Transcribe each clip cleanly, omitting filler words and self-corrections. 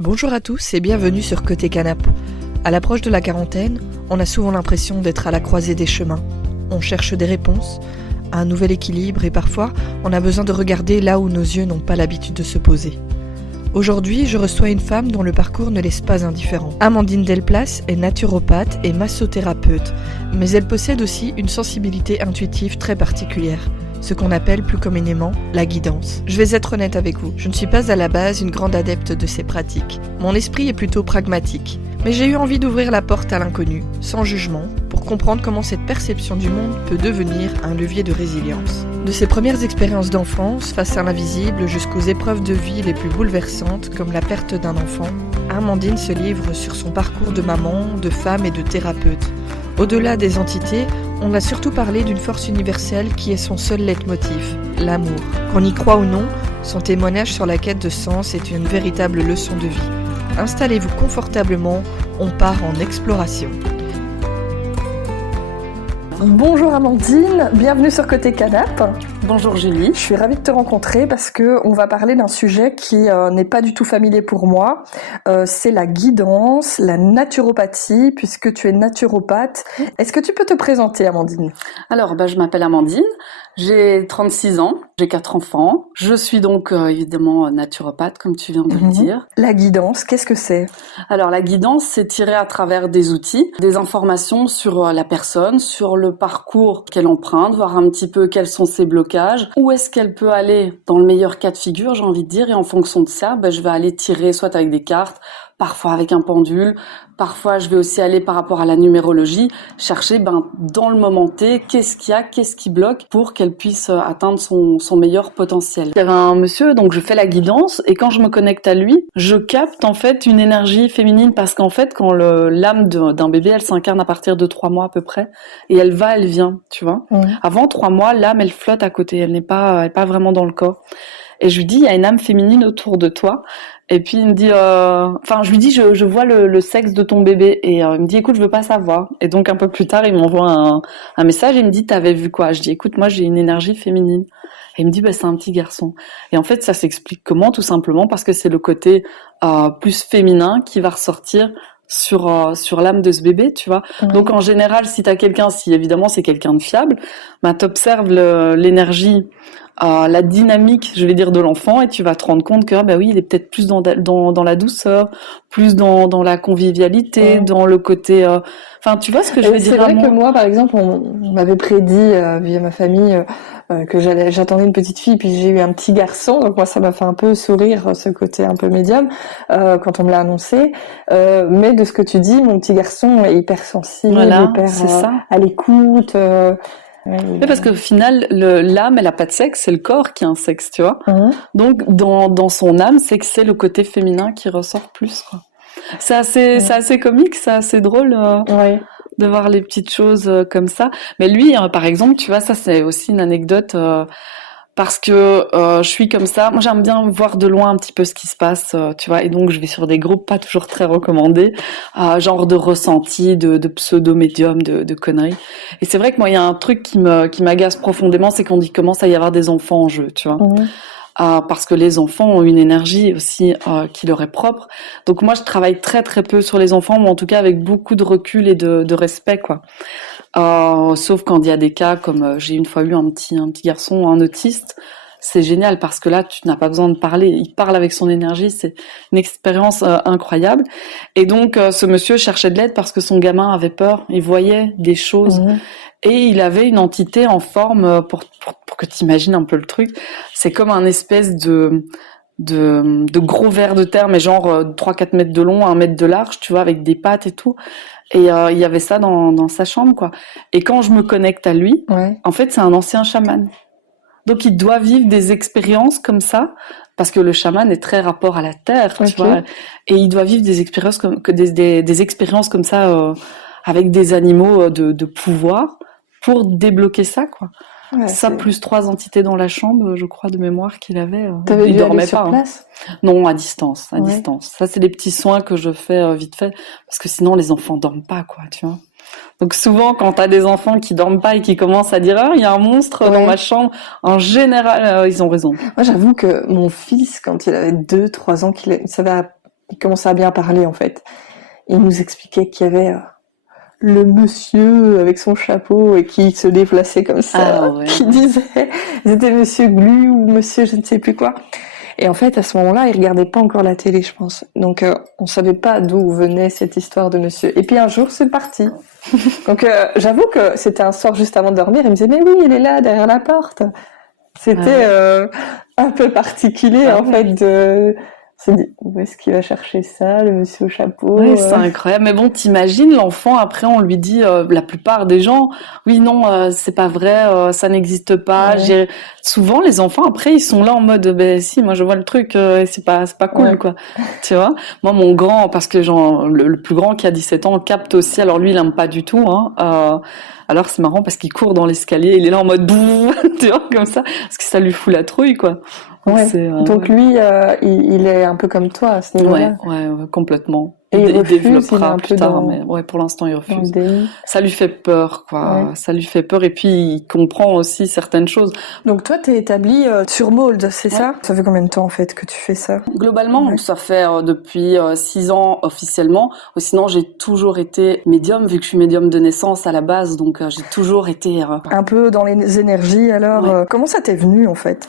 Bonjour à tous et bienvenue sur Côté Canap. À l'approche de la quarantaine, on a souvent l'impression d'être à la croisée des chemins. On cherche des réponses, un nouvel équilibre et parfois on a besoin de regarder là où nos yeux n'ont pas l'habitude de se poser. Aujourd'hui, je reçois une femme dont le parcours ne laisse pas indifférent. Amandine Delplace est naturopathe et massothérapeute, mais elle possède aussi une sensibilité intuitive très particulière. Ce qu'on appelle plus communément la guidance. Je vais être honnête avec vous, je ne suis pas à la base une grande adepte de ces pratiques. Mon esprit est plutôt pragmatique, mais j'ai eu envie d'ouvrir la porte à l'inconnu, sans jugement, pour comprendre comment cette perception du monde peut devenir un levier de résilience. De ses premières expériences d'enfance face à l'invisible jusqu'aux épreuves de vie les plus bouleversantes comme la perte d'un enfant, Amandine se livre sur son parcours de maman, de femme et de thérapeute. Au-delà des entités, on a surtout parlé d'une force universelle qui est son seul leitmotiv, l'amour. Qu'on y croit ou non, son témoignage sur la quête de sens est une véritable leçon de vie. Installez-vous confortablement, on part en exploration. Bonjour Amandine, bienvenue sur Côté Canap. Bonjour Julie. Je suis ravie de te rencontrer parce que on va parler d'un sujet qui n'est pas du tout familier pour moi. C'est la guidance, la naturopathie, puisque tu es naturopathe. Est-ce que tu peux te présenter, Amandine ? Alors, je m'appelle Amandine, j'ai 36 ans, j'ai 4 enfants. Je suis donc évidemment naturopathe, comme tu viens de le dire. La guidance, qu'est-ce que c'est ? Alors, la guidance, c'est tirer à travers des outils, des informations sur la personne, sur le parcours qu'elle emprunte, voir un petit peu quels sont ses blocages, où est-ce qu'elle peut aller dans le meilleur cas de figure, j'ai envie de dire, et en fonction de ça, je vais aller tirer soit avec des cartes, parfois avec un pendule, parfois je vais aussi aller par rapport à la numérologie, chercher dans le moment T, qu'est-ce qu'il y a, qu'est-ce qui bloque pour qu'elle puisse atteindre son meilleur potentiel. Il y avait un monsieur, donc je fais la guidance, et quand je me connecte à lui, je capte en fait une énergie féminine, parce qu'en fait quand l'âme d'un bébé, elle s'incarne à partir de 3 mois à peu près, et elle va, elle vient, tu vois. Avant 3 mois, l'âme elle flotte à côté, elle n'est pas vraiment dans le corps. Et je lui dis, il y a une âme féminine autour de toi. Et puis il me dit, je lui dis, je vois le sexe de ton bébé. Et il me dit, écoute, je veux pas savoir. Et donc un peu plus tard, il m'envoie un message et il me dit, t'avais vu quoi ? Je dis, écoute, moi j'ai une énergie féminine. Et il me dit, c'est un petit garçon. Et en fait, ça s'explique comment ? Tout simplement parce que c'est le côté plus féminin qui va ressortir sur l'âme de ce bébé, tu vois. Donc en général, si évidemment c'est quelqu'un de fiable, t'observes l'énergie, la dynamique, je vais dire, de l'enfant, et tu vas te rendre compte que oui, il est peut-être plus dans la douceur, plus dans la convivialité, dans le côté tu vois ce que je veux dire. C'est vrai que moi, par exemple, on m'avait prédit via ma famille que j'attendais une petite fille, puis j'ai eu un petit garçon, donc moi ça m'a fait un peu sourire, ce côté un peu médium quand on me l'a annoncé, mais de ce que tu dis, mon petit garçon est hyper sensible, hyper à l'écoute. Mais parce qu'au final, l'âme, elle a pas de sexe, c'est le corps qui a un sexe, tu vois. Donc, dans son âme, c'est le côté féminin qui ressort plus, quoi. C'est assez comique, c'est assez drôle de voir les petites choses comme ça. Mais lui, par exemple, tu vois, ça c'est aussi une anecdote parce que je suis comme ça. Moi, j'aime bien voir de loin un petit peu ce qui se passe, tu vois. Et donc, je vais sur des groupes pas toujours très recommandés, genre de ressenti, de pseudo-médium, de conneries. Et c'est vrai que moi, il y a un truc qui m'agace profondément, c'est quand il commence à y avoir des enfants en jeu, tu vois. Parce que les enfants ont une énergie aussi qui leur est propre. Donc moi, je travaille très très peu sur les enfants, mais en tout cas avec beaucoup de recul et de respect, quoi. Sauf quand il y a des cas comme j'ai une fois eu un petit garçon, un autiste. C'est génial parce que là, tu n'as pas besoin de parler. Il parle avec son énergie. C'est une expérience incroyable. Et donc, ce monsieur cherchait de l'aide parce que son gamin avait peur. Il voyait des choses. Et il avait une entité en forme, pour que tu imagines un peu le truc. C'est comme un espèce de gros ver de terre, mais genre 3-4 mètres de long, 1 mètre de large, tu vois, avec des pattes et tout. Et il y avait ça dans sa chambre, quoi. Et quand je me connecte à lui, en fait, c'est un ancien chaman. Donc, il doit vivre des expériences comme ça, parce que le chaman est très rapport à la terre, tu vois. Et il doit vivre des expériences des expériences comme ça, avec des animaux de pouvoir, pour débloquer ça, quoi. Ça, plus 3 entités dans la chambre, je crois, de mémoire qu'il avait. T'avais dû aller sur place ? Non, à distance. Ça, c'est des petits soins que je fais vite fait, parce que sinon, les enfants dorment pas, quoi, tu vois. Donc souvent, quand t'as des enfants qui dorment pas et qui commencent à dire « Ah, il y a un monstre dans ma chambre », en général, ils ont raison. Moi, j'avoue que mon fils, quand il avait 2-3 ans, il savait il commençait à bien parler en fait. Il nous expliquait qu'il y avait le monsieur avec son chapeau et qui se déplaçait comme ça, qui disait c'était monsieur Glu ou monsieur je ne sais plus quoi. Et en fait, à ce moment-là, il regardait pas encore la télé, je pense. Donc, on savait pas d'où venait cette histoire de monsieur. Et puis un jour, c'est parti. Donc, j'avoue que c'était un soir juste avant de dormir. Il me disait, mais oui, il est là, derrière la porte. C'était un peu particulier, en fait, de... On s'est dit, où est-ce qu'il va chercher ça, le monsieur au chapeau? Oui, c'est incroyable. Mais bon, t'imagines l'enfant, après on lui dit, la plupart des gens, oui, non, c'est pas vrai, ça n'existe pas. Souvent, les enfants, après, ils sont là en mode, ben si, moi je vois le truc, c'est pas cool, quoi. Tu vois? Moi, mon grand, parce que le plus grand qui a 17 ans capte aussi, alors lui, il aime pas du tout, hein. Alors c'est marrant parce qu'il court dans l'escalier, il est là en mode bouh, tu vois, comme ça, parce que ça lui fout la trouille, quoi. Donc lui, il est un peu comme toi à ce niveau-là. Ouais, complètement. Et il développera plus tard, mais pour l'instant il refuse. Ça lui fait peur, quoi. Ouais. Ça lui fait peur et puis il comprend aussi certaines choses. Donc toi, t'es établie sur Maulde, c'est ça? Ça fait combien de temps en fait que tu fais ça? Globalement, ça fait depuis 6 ans officiellement. Sinon, j'ai toujours été médium, vu que je suis médium de naissance à la base, donc j'ai toujours été un peu dans les énergies. Alors, comment ça t'est venu en fait?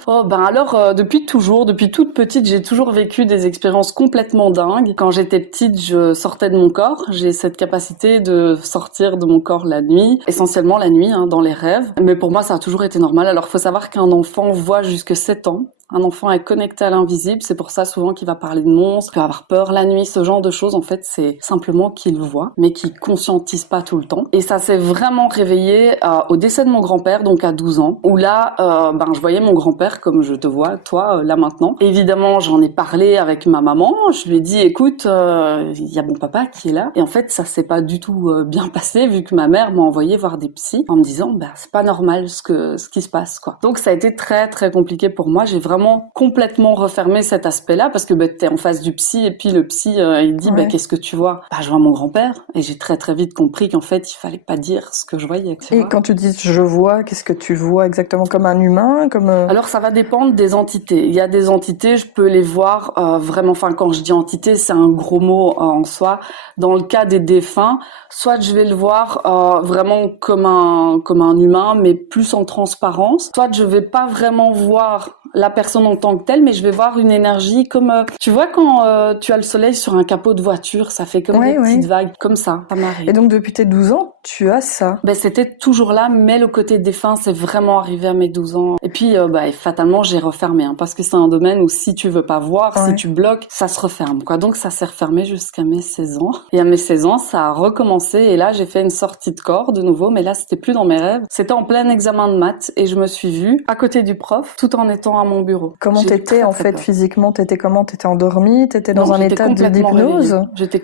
Depuis toute petite, j'ai toujours vécu des expériences complètement dingues. Quand j'étais petite, je sortais de mon corps. J'ai cette capacité de sortir de mon corps la nuit, essentiellement la nuit, dans les rêves. Mais pour moi, ça a toujours été normal. Alors, il faut savoir qu'un enfant voit jusque 7 ans. Un enfant est connecté à l'invisible, c'est pour ça souvent qu'il va parler de monstres, qu'il va avoir peur la nuit, ce genre de choses. En fait, c'est simplement qu'il voit, mais qu'il conscientise pas tout le temps. Et ça s'est vraiment réveillé au décès de mon grand-père, donc à 12 ans, où là, je voyais mon grand-père comme je te vois, toi, là maintenant. Évidemment, j'en ai parlé avec ma maman. Je lui ai dit, écoute, il y a mon papa qui est là. Et en fait, ça s'est pas du tout bien passé, vu que ma mère m'a envoyé voir des psys en me disant, c'est pas normal ce qui se passe, quoi. Donc ça a été très très compliqué pour moi. J'ai vraiment complètement refermé cet aspect-là parce que t'es en face du psy et puis le psy il dit qu'est-ce que tu vois? Je vois mon grand-père et j'ai très très vite compris qu'en fait il fallait pas dire ce que je voyais. Et quand tu dis je vois, qu'est-ce que tu vois exactement? Comme un humain, Alors ça va dépendre des entités. Il y a des entités, je peux les voir vraiment. Enfin, quand je dis entité, c'est un gros mot en soi. Dans le cas des défunts, soit je vais le voir vraiment comme un humain, mais plus en transparence. Soit je vais pas vraiment voir la personne en tant que telle, mais je vais voir une énergie comme tu vois quand tu as le soleil sur un capot de voiture, ça fait comme des petites vagues, comme ça m'arrive. Et donc depuis tes 12 ans, tu as ça? C'était toujours là, mais le côté défunt, c'est vraiment arrivé à mes 12 ans. Et puis fatalement, j'ai refermé, parce que c'est un domaine où si tu veux pas voir, si tu bloques, ça se referme, quoi. Donc ça s'est refermé jusqu'à mes 16 ans. Et à mes 16 ans, ça a recommencé et là, j'ai fait une sortie de corps de nouveau, mais là, c'était plus dans mes rêves. C'était en plein examen de maths et je me suis vue à côté du prof, tout en étant à mon bureau. Comment t'étais en fait physiquement? T'étais comment? T'étais endormie? T'étais dans un état d'hypnose? J'étais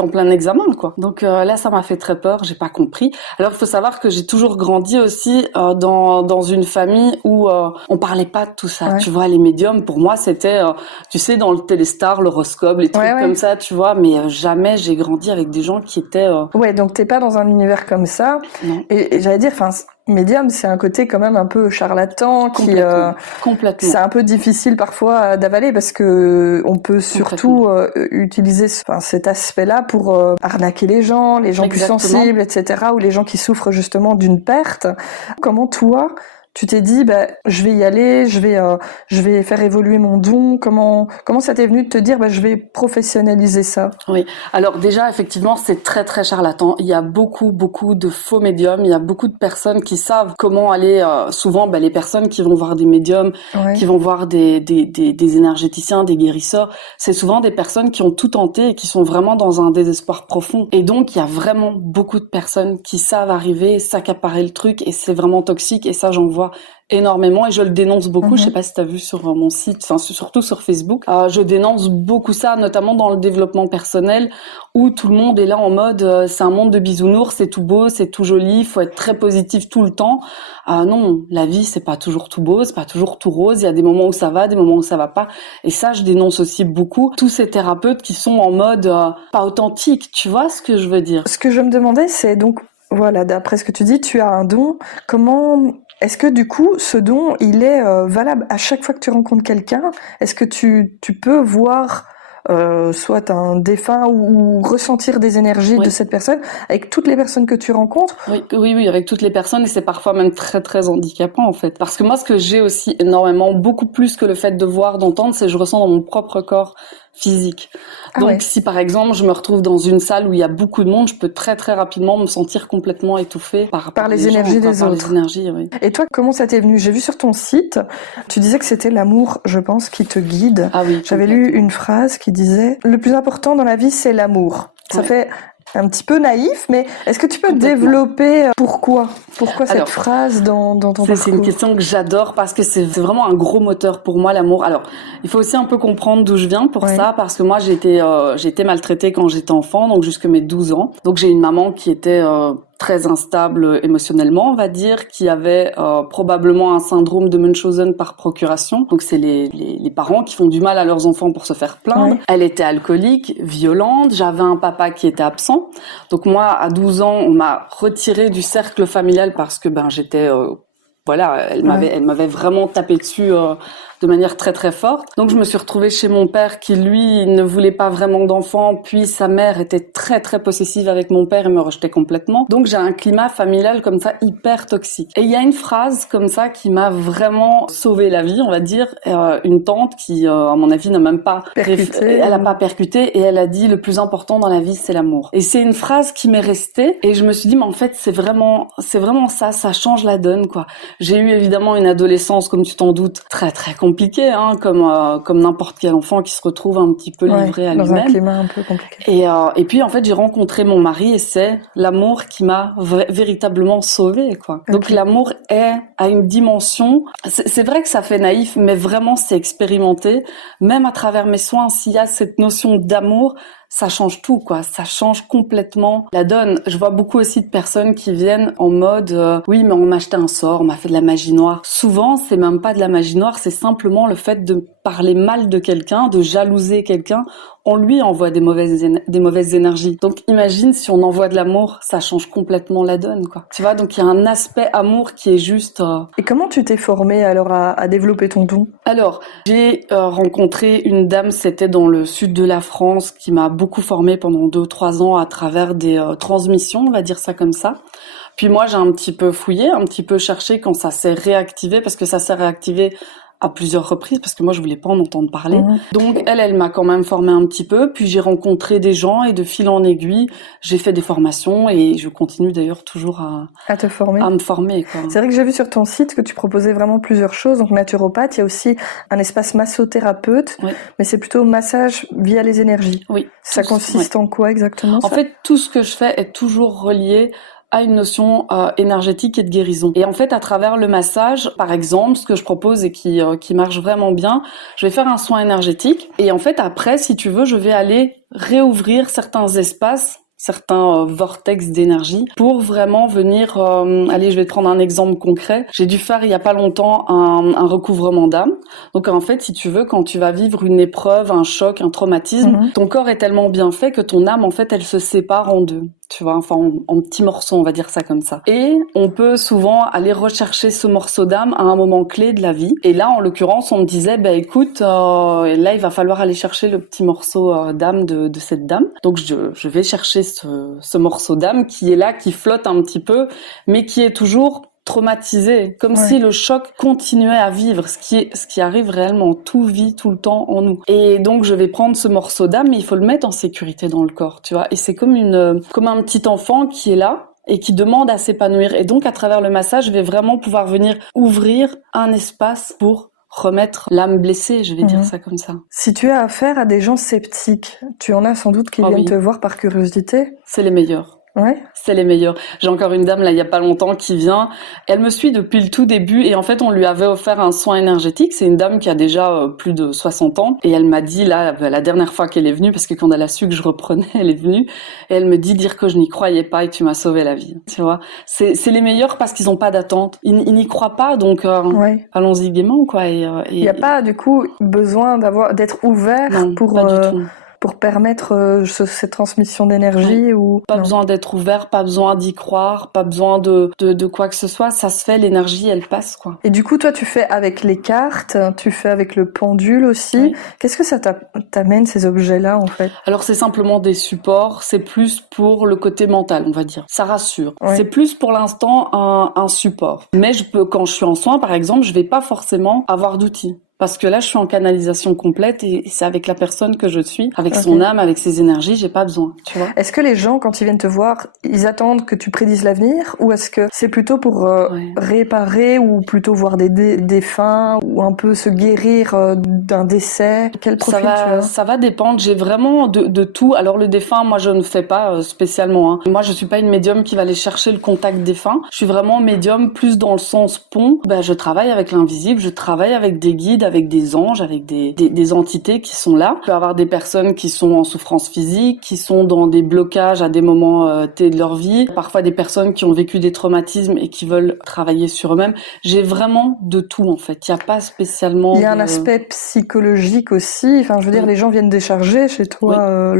en plein examen, quoi. Donc là, ça m'a fait très peur. J'ai pas compris. Alors, il faut savoir que j'ai toujours grandi aussi dans une famille où on parlait pas de tout ça. Tu vois, les médiums, pour moi, c'était, tu sais, dans le Téléstar, l'horoscope, les trucs comme ça, tu vois. Mais jamais j'ai grandi avec des gens qui étaient. Ouais, donc t'es pas dans un univers comme ça. Non. Et j'allais dire, médium, c'est un côté quand même un peu charlatan complètement. C'est un peu difficile parfois d'avaler parce que on peut surtout utiliser cet aspect-là pour arnaquer les gens plus sensibles, etc., ou les gens qui souffrent justement d'une perte. Comment toi, tu t'es dit, je vais y aller, je vais faire évoluer mon don. Comment ça t'est venu de te dire, je vais professionnaliser ça? Oui. Alors déjà, effectivement, c'est très très charlatan. Il y a beaucoup de faux médiums. Il y a beaucoup de personnes qui savent comment aller. Souvent, les personnes qui vont voir des médiums, qui vont voir des énergéticiens, des guérisseurs, c'est souvent des personnes qui ont tout tenté et qui sont vraiment dans un désespoir profond. Et donc, il y a vraiment beaucoup de personnes qui savent arriver, s'accaparer le truc, et c'est vraiment toxique. Et ça, j'en vois énormément et je le dénonce beaucoup. Je sais pas si tu as vu sur mon site, surtout sur Facebook. Je dénonce beaucoup ça, notamment dans le développement personnel où tout le monde est là en mode c'est un monde de bisounours, c'est tout beau, c'est tout joli, faut être très positif tout le temps. Non, la vie c'est pas toujours tout beau, c'est pas toujours tout rose, il y a des moments où ça va, des moments où ça va pas. Et ça je dénonce aussi beaucoup tous ces thérapeutes qui sont en mode pas authentique, tu vois ce que je veux dire. Ce que je me demandais c'est donc voilà, d'après ce que tu dis, tu as un don, est-ce que du coup, ce don, il est valable à chaque fois que tu rencontres quelqu'un? Est-ce que tu peux voir soit un défunt ou ressentir des énergies de cette personne avec toutes les personnes que tu rencontres? Oui, avec toutes les personnes, et c'est parfois même très très handicapant en fait. Parce que moi, ce que j'ai aussi énormément, beaucoup plus que le fait de voir, d'entendre, c'est que je ressens dans mon propre corps physique. Donc si par exemple je me retrouve dans une salle où il y a beaucoup de monde, je peux très très rapidement me sentir complètement étouffée par les énergies des autres. Et toi, comment ça t'est venu? J'ai vu sur ton site, tu disais que c'était l'amour, je pense, qui te guide. Ah oui. J'avais lu une phrase qui disait: le plus important dans la vie, c'est l'amour. Ça fait un petit peu naïf, mais est-ce que tu peux développer pourquoi cette phrase dans ton parcours? C'est une question que j'adore parce que c'est vraiment un gros moteur pour moi, l'amour. Alors, il faut aussi un peu comprendre d'où je viens pour ça, parce que moi j'ai été maltraitée quand j'étais enfant, donc jusque mes 12 ans. Donc j'ai une maman qui était très instable émotionnellement, on va dire, qui avait probablement un syndrome de Munchausen par procuration. Donc c'est les parents qui font du mal à leurs enfants pour se faire plaindre. Elle était alcoolique, violente, j'avais un papa qui était absent. Donc moi, à 12 ans, on m'a retirée du cercle familial parce que j'étais elle m'avait vraiment tapé dessus de manière très très forte. Donc je me suis retrouvée chez mon père qui lui ne voulait pas vraiment d'enfants, puis sa mère était très très possessive avec mon père et me rejetait complètement. Donc j'ai un climat familial comme ça hyper toxique. Et il y a une phrase comme ça qui m'a vraiment sauvé la vie, on va dire, une tante qui à mon avis n'a même pas percuté, elle a pas percuté, et elle a dit: le plus important dans la vie, c'est l'amour. Et c'est une phrase qui m'est restée, et je me suis dit mais en fait c'est vraiment ça change la donne quoi. J'ai eu évidemment une adolescence, comme tu t'en doutes, très très compliquée, comme n'importe quel enfant qui se retrouve un petit peu livré à lui-même. Dans un climat un peu compliqué. Et puis en fait, j'ai rencontré mon mari et c'est l'amour qui m'a véritablement sauvée, quoi. Donc l'amour a une dimension. C'est vrai que ça fait naïf, mais vraiment c'est expérimenté. Même à travers mes soins, s'il y a cette notion d'amour, ça change tout, quoi. Ça change complètement la donne. Je vois beaucoup aussi de personnes qui viennent en mode oui, mais on m'a acheté un sort, on m'a fait de la magie noire. Souvent, c'est même pas de la magie noire, c'est simplement le fait de parler mal de quelqu'un, de jalouser quelqu'un. On lui envoie des mauvaises énergies. Donc imagine si on envoie de l'amour, ça change complètement la donne, quoi. Tu vois, donc il y a un aspect amour qui est juste... Et comment tu t'es formée alors à développer ton don? Alors, j'ai rencontré une dame, c'était dans le sud de la France, qui m'a beaucoup formée pendant 2-3 ans à travers des transmissions, on va dire ça comme ça. Puis moi, j'ai un petit peu fouillé, un petit peu cherché quand ça s'est réactivé, parce que ça s'est réactivé à plusieurs reprises, parce que moi je voulais pas en entendre parler. Donc elle m'a quand même formée un petit peu, puis j'ai rencontré des gens et de fil en aiguille, j'ai fait des formations et je continue d'ailleurs toujours à te former. À me former, quoi. C'est vrai que j'ai vu sur ton site que tu proposais vraiment plusieurs choses, donc naturopathe, il y a aussi un espace massothérapeute, mais c'est plutôt massage via les énergies. Oui. Ça consiste en quoi exactement, ça? En fait, tout ce que je fais est toujours relié à une notion énergétique et de guérison. Et en fait, à travers le massage, par exemple, ce que je propose et qui marche vraiment bien, je vais faire un soin énergétique. Et en fait, après, si tu veux, je vais aller réouvrir certains espaces, certains vortex d'énergie pour vraiment venir... allez, je vais te prendre un exemple concret. J'ai dû faire il y a pas longtemps un recouvrement d'âme. Donc en fait, si tu veux, quand tu vas vivre une épreuve, un choc, un traumatisme, ton corps est tellement bien fait que ton âme, en fait, elle se sépare en deux. Tu vois, enfin en petits morceaux, on va dire ça comme ça. Et on peut souvent aller rechercher ce morceau d'âme à un moment clé de la vie. Et là, en l'occurrence, on me disait, écoute, là, il va falloir aller chercher le petit morceau d'âme de cette dame. Donc, je vais chercher ce morceau d'âme qui est là, qui flotte un petit peu, mais qui est toujours traumatisé, comme si le choc continuait à vivre, ce qui arrive réellement. Tout vit tout le temps en nous. Et donc je vais prendre ce morceau d'âme, mais il faut le mettre en sécurité dans le corps, tu vois. Et c'est comme un petit enfant qui est là et qui demande à s'épanouir. Et donc à travers le massage, je vais vraiment pouvoir venir ouvrir un espace pour remettre l'âme blessée, je vais dire ça comme ça. Si tu as affaire à des gens sceptiques, tu en as sans doute qui viennent te voir par curiosité. C'est les meilleurs. Ouais. C'est les meilleurs. J'ai encore une dame là il y a pas longtemps qui vient. Elle me suit depuis le tout début et en fait on lui avait offert un soin énergétique. C'est une dame qui a déjà plus de 60 ans et elle m'a dit là la dernière fois qu'elle est venue, parce que quand elle a su que je reprenais, elle est venue et elle me dit dire que je n'y croyais pas et que tu m'as sauvé la vie. Tu vois, c'est les meilleurs parce qu'ils ont pas d'attente. Ils n'y croient pas donc allons-y gaiement quoi. Il y a pas du coup besoin d'être ouvert non, pour pas du tout. pour permettre cette transmission d'énergie ou pas besoin d'être ouvert, pas besoin d'y croire, pas besoin de quoi que ce soit. Ça se fait, l'énergie, elle passe, quoi. Et du coup, toi, tu fais avec les cartes, tu fais avec le pendule aussi. Oui. Qu'est-ce que ça t'amène, ces objets-là, en fait? Alors, c'est simplement des supports. C'est plus pour le côté mental, on va dire. Ça rassure. Oui. C'est plus pour l'instant un support. Mais quand je suis en soins, par exemple, je vais pas forcément avoir d'outils. Parce que là, je suis en canalisation complète et c'est avec la personne que je suis, avec son âme, avec ses énergies, j'ai pas besoin, tu vois. Est-ce que les gens, quand ils viennent te voir, ils attendent que tu prédises l'avenir ou est-ce que c'est plutôt pour réparer ou plutôt voir des défunts ou un peu se guérir d'un décès? Quel profil tu as? Ça va dépendre. J'ai vraiment de tout. Alors le défunt, moi, je ne fais pas spécialement. Hein. Moi, je suis pas une médium qui va aller chercher le contact défunt. Je suis vraiment médium plus dans le sens pont. Ben, je travaille avec l'invisible, je travaille avec des guides, avec des anges, avec des entités qui sont là. Il peut y avoir des personnes qui sont en souffrance physique, qui sont dans des blocages à des moments de leur vie. Parfois des personnes qui ont vécu des traumatismes et qui veulent travailler sur eux-mêmes. J'ai vraiment de tout, en fait. Il n'y a pas spécialement... Il y a un aspect psychologique aussi. Enfin, je veux dire, les gens viennent décharger chez toi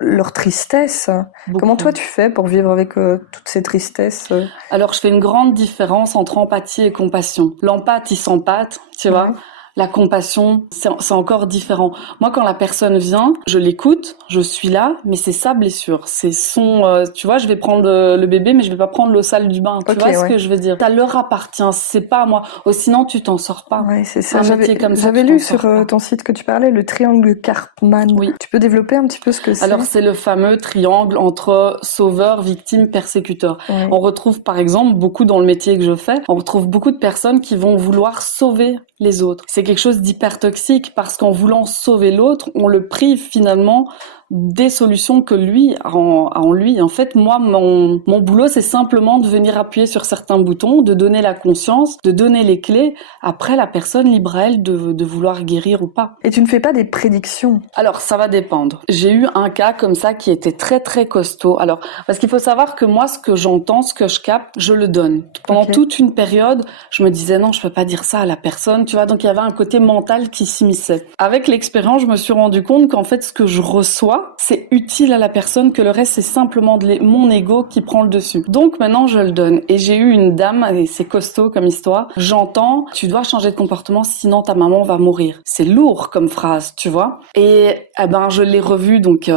leur tristesse. Beaucoup. Comment toi tu fais pour vivre avec toutes ces tristesses? Alors, je fais une grande différence entre empathie et compassion. L'empathe, il s'empâte, tu vois. La compassion, c'est encore différent. Moi, quand la personne vient, je l'écoute, je suis là, mais c'est sa blessure. C'est son... tu vois, je vais prendre le bébé, mais je vais pas prendre l'eau sale du bain. Tu vois ce que je veux dire? Ça leur appartient, c'est pas à moi. Sinon, tu t'en sors pas. Ouais, c'est ça. J'avais lu sur ton site que tu parlais, le triangle Karpman. Oui. Tu peux développer un petit peu ce que c'est? Alors, c'est le fameux triangle entre sauveur, victime, persécuteur. Ouais. On retrouve, par exemple, beaucoup dans le métier que je fais, on retrouve beaucoup de personnes qui vont vouloir sauver les autres. C'est quelque chose d'hyper toxique parce qu'en voulant sauver l'autre, on le prive finalement des solutions que lui a en lui. En fait, moi, mon boulot, c'est simplement de venir appuyer sur certains boutons, de donner la conscience, de donner les clés. Après, la personne libre à elle de vouloir guérir ou pas. Et tu ne fais pas des prédictions? Alors, ça va dépendre. J'ai eu un cas comme ça qui était très, très costaud. Alors, parce qu'il faut savoir que moi, ce que j'entends, ce que je capte, je le donne. Pendant toute une période, je me disais non, je peux pas dire ça à la personne, tu vois. Donc, il y avait un côté mental qui s'immisçait. Avec l'expérience, je me suis rendu compte qu'en fait, ce que je reçois, c'est utile à la personne, que le reste, c'est simplement mon ego qui prend le dessus. Donc maintenant, je le donne. Et j'ai eu une dame, et c'est costaud comme histoire, j'entends, tu dois changer de comportement, sinon ta maman va mourir. C'est lourd comme phrase, tu vois. Et je l'ai revue donc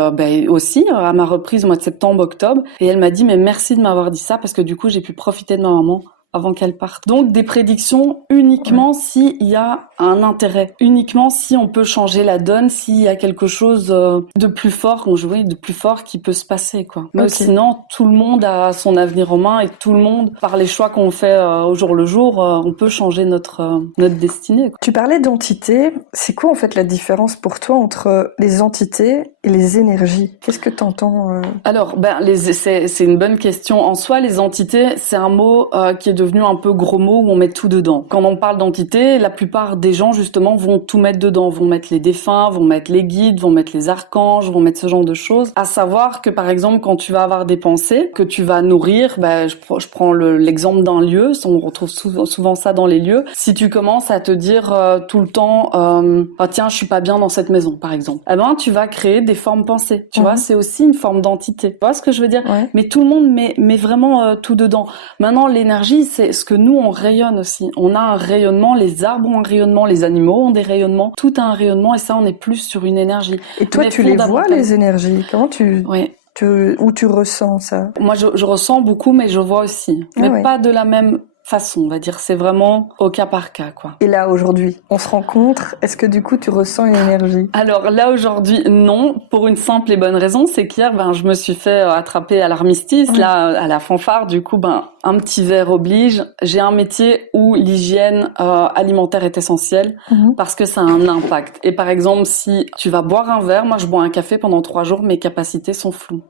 aussi à ma reprise au mois de septembre, octobre, et elle m'a dit, mais merci de m'avoir dit ça, parce que du coup, j'ai pu profiter de ma maman avant qu'elle parte. Donc des prédictions uniquement s'il y a un intérêt, uniquement si on peut changer la donne, s'il y a quelque chose de plus fort, de plus fort qui peut se passer, quoi. Mais sinon, tout le monde a son avenir en main et tout le monde, par les choix qu'on fait au jour le jour, on peut changer notre destinée, quoi. Tu parlais d'entités. C'est quoi en fait la différence pour toi entre les entités et les énergies? Qu'est-ce que t'entends Alors, c'est une bonne question. En soi, les entités, c'est un mot qui est devenu un peu gros mot où on met tout dedans. Quand on parle d'entité, la plupart des gens justement vont tout mettre dedans, vont mettre les défunts, vont mettre les guides, vont mettre les archanges, vont mettre ce genre de choses. À savoir que par exemple quand tu vas avoir des pensées que tu vas nourrir, je prends l'exemple d'un lieu, on retrouve souvent ça dans les lieux. Si tu commences à te dire tout le temps tiens, je suis pas bien dans cette maison par exemple, tu vas créer des formes pensées. Tu vois, c'est aussi une forme d'entité. Tu vois ce que je veux dire? Mais tout le monde met vraiment tout dedans. Maintenant l'énergie, c'est ce que nous on rayonne aussi. On a un rayonnement, les arbres ont un rayonnement, les animaux ont des rayonnements, tout a un rayonnement et ça on est plus sur une énergie. Et toi tu les vois les énergies? Comment où tu ressens ça? Moi je ressens beaucoup mais je vois aussi. Mais pas de la même façon, on va dire, c'est vraiment au cas par cas, quoi. Et là, aujourd'hui, on se rencontre, est-ce que du coup, tu ressens une énergie? Alors là, aujourd'hui, non, pour une simple et bonne raison, c'est qu'hier, je me suis fait attraper à l'armistice, là, à la fanfare, du coup, un petit verre oblige. J'ai un métier où l'hygiène alimentaire est essentielle, parce que ça a un impact. Et par exemple, si tu vas boire un verre, moi, je bois un café pendant 3 jours, mes capacités sont floues.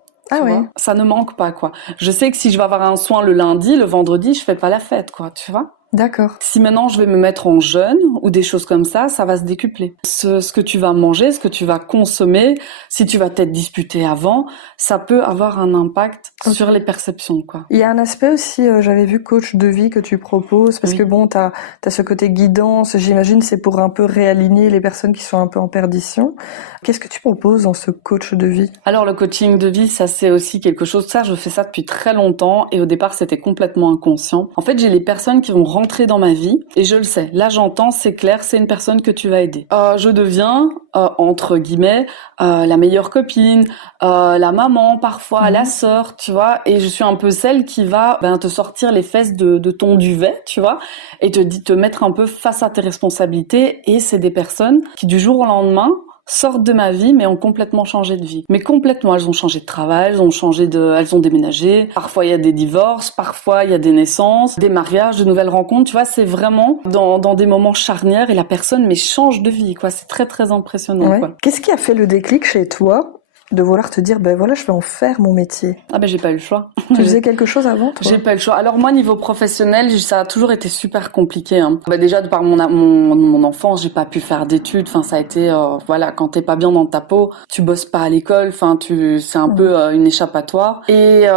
Ça ne manque pas, quoi. Je sais que si je vais avoir un soin le lundi, le vendredi, je fais pas la fête, quoi, tu vois. D'accord. Si maintenant je vais me mettre en jeûne ou des choses comme ça va se décupler. Ce que tu vas manger, ce que tu vas consommer, si tu vas t'être disputé avant, ça peut avoir un impact sur les perceptions, quoi. Il y a un aspect aussi, j'avais vu coach de vie que tu proposes, parce que bon, t'as ce côté guidance, j'imagine c'est pour un peu réaligner les personnes qui sont un peu en perdition. Qu'est-ce que tu proposes dans ce coach de vie? Alors le coaching de vie, ça c'est aussi quelque chose, ça je fais ça depuis très longtemps et au départ c'était complètement inconscient. En fait j'ai les personnes qui vont rentrer dans ma vie et je le sais, là j'entends, c'est clair, c'est une personne que tu vas aider. Je deviens, entre guillemets, la meilleure copine, la maman parfois, la sœur, tu vois, et je suis un peu celle qui va te sortir les fesses de ton duvet, tu vois, et te mettre un peu face à tes responsabilités. Et c'est des personnes qui du jour au lendemain sortent de ma vie mais ont complètement changé de vie. Mais complètement, elles ont changé de travail, elles ont déménagé. Parfois il y a des divorces, parfois il y a des naissances, des mariages, de nouvelles rencontres, tu vois, c'est vraiment dans des moments charnières et la personne change de vie, quoi. C'est très très impressionnant, quoi. Qu'est-ce qui a fait le déclic chez toi de vouloir te dire, ben voilà, je vais en faire mon métier? Ah ben j'ai pas eu le choix. Tu faisais quelque chose avant, toi? J'ai pas eu le choix. Alors moi, niveau professionnel, ça a toujours été super compliqué. Hein. Déjà, de par mon enfance, j'ai pas pu faire d'études. Enfin, ça a été, voilà, quand t'es pas bien dans ta peau, tu bosses pas à l'école. Enfin, c'est un peu une échappatoire. Et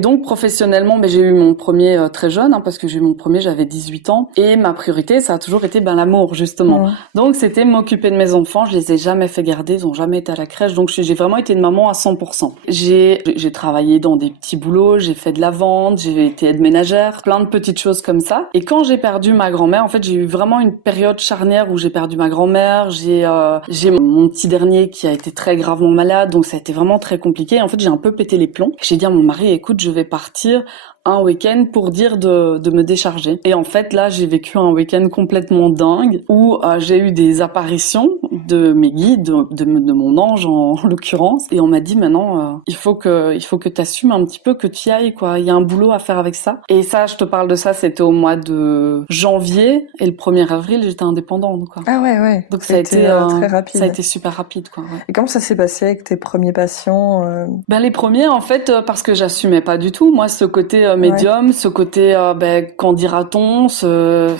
donc professionnellement, j'ai eu mon premier très jeune, hein, parce que j'ai eu mon premier, j'avais 18 ans. Et ma priorité, ça a toujours été l'amour, justement. Donc c'était m'occuper de mes enfants. Je les ai jamais fait garder, ils ont jamais été à la crèche. Donc j'ai vraiment été une maman à 100%. J'ai travaillé dans des petits boulots, j'ai fait de la vente, j'ai été aide-ménagère, plein de petites choses comme ça. Et quand j'ai perdu ma grand-mère, en fait, j'ai eu vraiment une période charnière où j'ai perdu ma grand-mère, j'ai mon petit dernier qui a été très gravement malade, donc ça a été vraiment très compliqué. En fait, j'ai un peu pété les plombs. J'ai dit à mon mari, écoute, je vais partir un week-end pour dire de me décharger. Et en fait, là, j'ai vécu un week-end complètement dingue où j'ai eu des apparitions de mes guides, de mon ange en l'occurrence. Et on m'a dit, maintenant, il faut que t'assumes un petit peu, que tu y ailles, quoi. Il y a un boulot à faire avec ça. Et ça, je te parle de ça, c'était au mois de janvier. Et le 1er avril, j'étais indépendante, quoi. Ah ouais. Donc ça a été très rapide. Ça a été super rapide, quoi. Ouais. Et comment ça s'est passé avec tes premiers patients? Les premiers, en fait, parce que j'assumais pas du tout. Moi, ce côté médium, ce côté qu'en dira-t-on, ce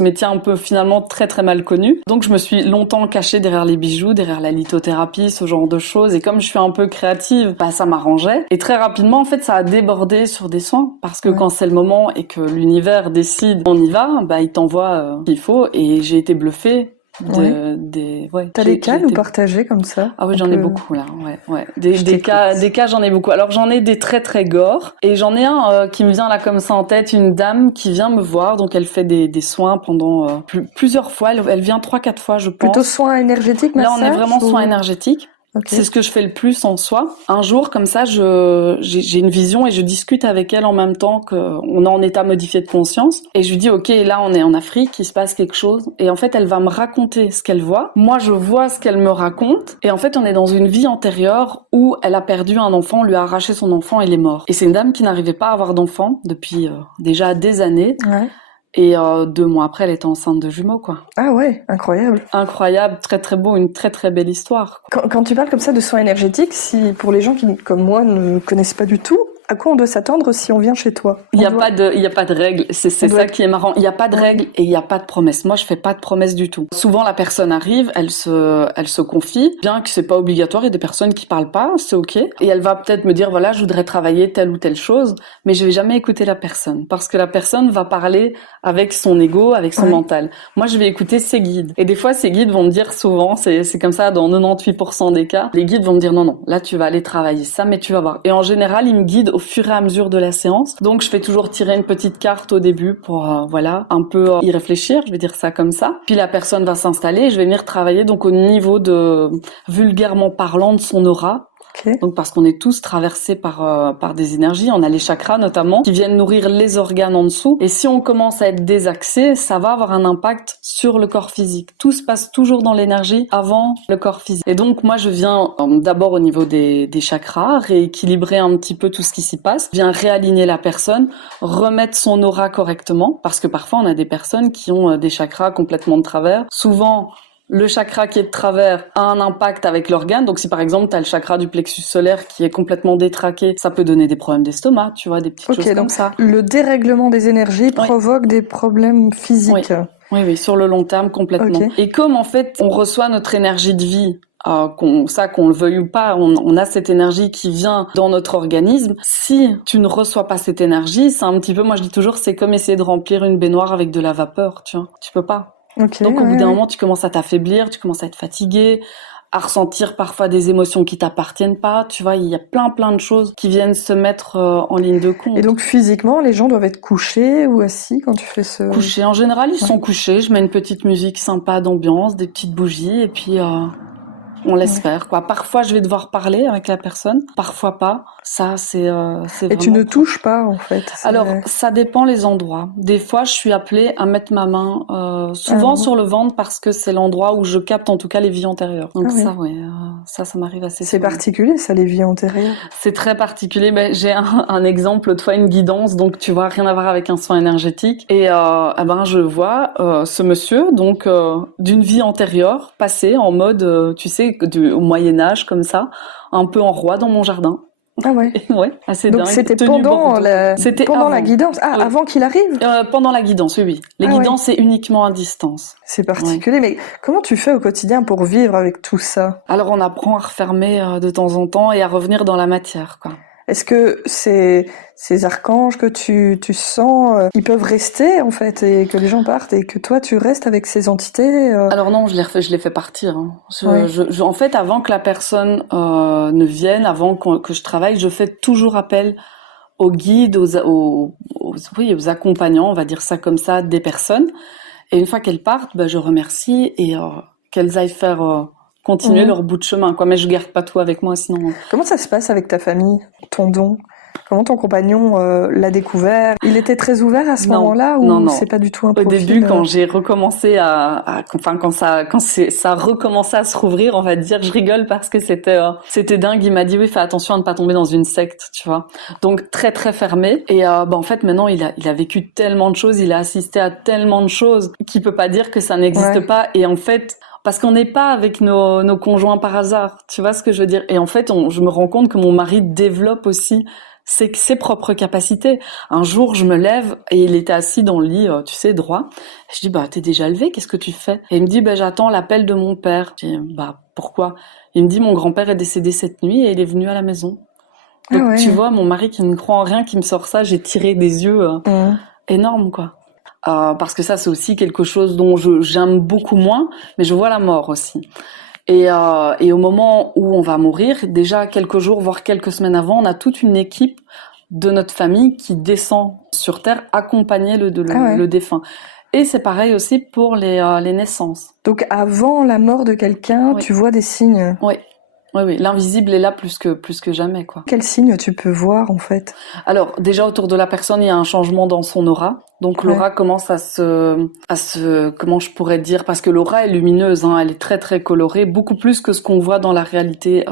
métier un peu finalement très très mal connu. Donc je me suis longtemps cachée derrière les bijoux, derrière la lithothérapie, ce genre de choses. Et comme je suis un peu créative, ça m'arrangeait. Et très rapidement, en fait, ça a débordé sur des soins. Parce que quand c'est le moment et que l'univers décide, on y va, il t'envoie ce qu'il faut. Et j'ai été bluffée. T'as des cas à nous partager comme ça? Ah oui, j'en ai beaucoup là. Ouais. Des cas, j'en ai beaucoup. Alors j'en ai des très très gore et j'en ai un qui me vient là comme ça en tête, une dame qui vient me voir, donc elle fait des soins pendant plusieurs fois. Elle vient 3-4 fois, je pense. Plutôt soins énergétiques, massage? Là, on est vraiment soins énergétiques. Okay. C'est ce que je fais le plus en soi. Un jour, comme ça, j'ai une vision et je discute avec elle en même temps qu'on est en état modifié de conscience. Et je lui dis, ok, là, on est en Afrique, il se passe quelque chose. Et en fait, elle va me raconter ce qu'elle voit. Moi, je vois ce qu'elle me raconte. Et en fait, on est dans une vie antérieure où elle a perdu un enfant, on lui a arraché son enfant, et il est mort. Et c'est une dame qui n'arrivait pas à avoir d'enfant depuis déjà des années. Ouais. Et 2 mois après, elle était enceinte de jumeaux, quoi. Ah ouais, incroyable. Incroyable, très très beau, une très très belle histoire. Quand tu parles comme ça de soins énergétiques, si pour les gens qui, comme moi, ne connaissent pas du tout, à quoi on doit s'attendre si on vient chez toi? Il y a pas de règle. C'est ça qui est marrant. Il y a pas de règle et il y a pas de promesse. Moi, je fais pas de promesse du tout. Souvent, la personne arrive, elle se confie. Bien que c'est pas obligatoire, il y a des personnes qui parlent pas, c'est ok. Et elle va peut-être me dire, voilà, je voudrais travailler telle ou telle chose, mais je vais jamais écouter la personne. Parce que la personne va parler avec son ego, avec son mental. Moi, je vais écouter ses guides. Et des fois, ces guides vont me dire souvent, c'est comme ça dans 98% des cas, les guides vont me dire, non, là, tu vas aller travailler ça, mais tu vas voir. Et en général, ils me guident au fur et à mesure de la séance. Donc je fais toujours tirer une petite carte au début pour un peu y réfléchir, je vais dire ça comme ça. Puis la personne va s'installer et je vais venir travailler donc au niveau de, vulgairement parlant, de son aura. Okay. Donc parce qu'on est tous traversés par des énergies, on a les chakras notamment qui viennent nourrir les organes en dessous, et si on commence à être désaxé, ça va avoir un impact sur le corps physique. Tout se passe toujours dans l'énergie avant le corps physique. Et donc moi je viens d'abord au niveau des chakras, rééquilibrer un petit peu tout ce qui s'y passe, je viens réaligner la personne, remettre son aura correctement, parce que parfois on a des personnes qui ont des chakras complètement de travers. Souvent le chakra qui est de travers a un impact avec l'organe. Donc si par exemple tu as le chakra du plexus solaire qui est complètement détraqué, ça peut donner des problèmes d'estomac, tu vois, des petites choses comme ça. Le dérèglement des énergies provoque des problèmes physiques. Oui, sur le long terme complètement. Et comme en fait on reçoit notre énergie de vie, qu'on le veuille ou pas, on a cette énergie qui vient dans notre organisme. Si tu ne reçois pas cette énergie, c'est un petit peu, moi je dis toujours, c'est comme essayer de remplir une baignoire avec de la vapeur, tu vois. Tu peux pas. Donc au bout d'un moment, tu commences à t'affaiblir, tu commences à être fatigué, à ressentir parfois des émotions qui t'appartiennent pas. Tu vois, il y a plein de choses qui viennent se mettre en ligne de compte. Et donc physiquement, les gens doivent être couchés ou assis quand tu fais ce... Couchés. En général, ils sont couchés. Je mets une petite musique sympa d'ambiance, des petites bougies et puis... on laisse faire, quoi. Parfois, je vais devoir parler avec la personne, parfois pas. Ça, c'est vraiment... Et tu ne touches pas, en fait. Alors, ça dépend les endroits. Des fois, je suis appelée à mettre ma main, souvent sur le ventre parce que c'est l'endroit où je capte en tout cas les vies antérieures. Donc ça m'arrive assez souvent. C'est particulier, ça, les vies antérieures. C'est très particulier. Ben, j'ai un exemple, l'autre fois, une guidance, donc tu vois, rien à voir avec un soin énergétique. Et je vois ce monsieur, donc d'une vie antérieure, passer en mode, tu sais, au Moyen-Âge, comme ça, un peu en roi dans mon jardin. Ah ouais. Ouais, assez donc dingue. C'était pendant la guidance. Ah, oui. Avant qu'il arrive. Pendant la guidance, oui. Les guidances, c'est uniquement à distance. C'est particulier, mais comment tu fais au quotidien pour vivre avec tout ça? Alors on apprend à refermer de temps en temps et à revenir dans la matière, quoi. Est-ce que ces archanges que tu sens, ils peuvent rester en fait et que les gens partent et que toi tu restes avec ces entités Alors non, je les fais partir. Hein. En fait, avant que la personne ne vienne, avant que je travaille, je fais toujours appel aux guides, aux accompagnants, on va dire ça comme ça, des personnes. Et une fois qu'elles partent, je remercie et qu'elles aillent faire continuer leur bout de chemin, quoi. Mais je garde pas tout avec moi, sinon. Comment ça se passe avec ta famille, ton don? Comment ton compagnon l'a découvert? Il était très ouvert à ce moment-là ou non. C'est pas du tout un profil? Au début, quand j'ai recommencé quand ça a recommencé à se rouvrir, on va dire, je rigole parce que c'était dingue. Il m'a dit oui, fais attention à ne pas tomber dans une secte, tu vois. Donc très très fermé. Et en fait maintenant il a vécu tellement de choses, il a assisté à tellement de choses qu'il peut pas dire que ça n'existe pas. Et en fait, parce qu'on n'est pas avec nos conjoints par hasard, tu vois ce que je veux dire. Et en fait, je me rends compte que mon mari développe aussi ses propres capacités. Un jour, je me lève et il était assis dans le lit, tu sais, droit. Je dis, t'es déjà levé, qu'est-ce que tu fais? Et il me dit, j'attends l'appel de mon père. Je dis, pourquoi? Il me dit, mon grand-père est décédé cette nuit et il est venu à la maison. Donc, tu vois, mon mari qui ne croit en rien, qui me sort ça, j'ai tiré des yeux énormes, quoi. Parce que ça, c'est aussi quelque chose dont j'aime beaucoup moins, mais je vois la mort aussi. Et au moment où on va mourir, déjà quelques jours, voire quelques semaines avant, on a toute une équipe de notre famille qui descend sur Terre accompagner le défunt. Et c'est pareil aussi pour les naissances. Donc avant la mort de quelqu'un, tu vois des signes? Oui, l'invisible est là plus que jamais, quoi. Quels signes tu peux voir, en fait? Alors, déjà, autour de la personne, il y a un changement dans son aura. Donc, l'aura commence à se, comment je pourrais dire, parce que l'aura est lumineuse, hein, elle est très, très colorée, beaucoup plus que ce qu'on voit dans la réalité,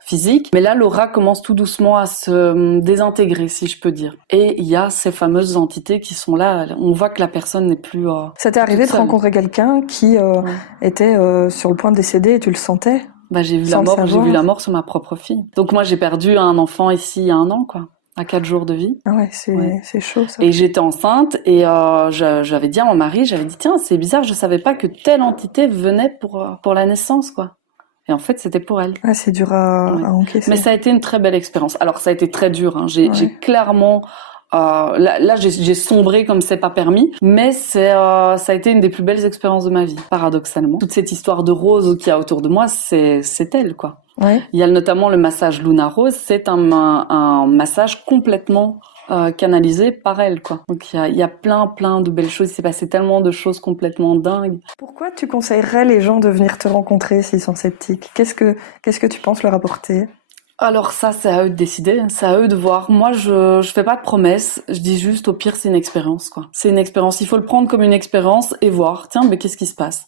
physique. Mais là, l'aura commence tout doucement à se désintégrer, si je peux dire. Et il y a ces fameuses entités qui sont là. On voit que la personne n'est plus, ça t'est arrivé de rencontrer quelqu'un qui, était, sur le point de décéder et tu le sentais? J'ai vu la mort sur ma propre fille. Donc moi, j'ai perdu un enfant ici il y a 1 an, quoi. À 4 jours de vie. Ah ouais, c'est chaud, ça. Et j'étais enceinte et j'avais dit à mon mari, tiens, c'est bizarre, je savais pas que telle entité venait pour la naissance, quoi. Et en fait, c'était pour elle. Ah, c'est dur à encaisser. Mais ça a été une très belle expérience. Alors, ça a été très dur, hein. J'ai clairement... là j'ai sombré comme c'est pas permis, mais ça a été une des plus belles expériences de ma vie, paradoxalement. Toute cette histoire de rose qu'il y a autour de moi, c'est elle, quoi. Ouais. Il y a notamment le massage Luna Rose, c'est un massage complètement canalisé par elle, quoi. Donc il y a plein de belles choses, il s'est passé tellement de choses complètement dingues. Pourquoi tu conseillerais les gens de venir te rencontrer s'ils sont sceptiques? Qu'est-ce que tu penses leur apporter? Alors ça, c'est à eux de décider, c'est à eux de voir. Moi, je fais pas de promesses, je dis juste au pire, c'est une expérience, quoi. C'est une expérience, il faut le prendre comme une expérience et voir, tiens, mais qu'est-ce qui se passe?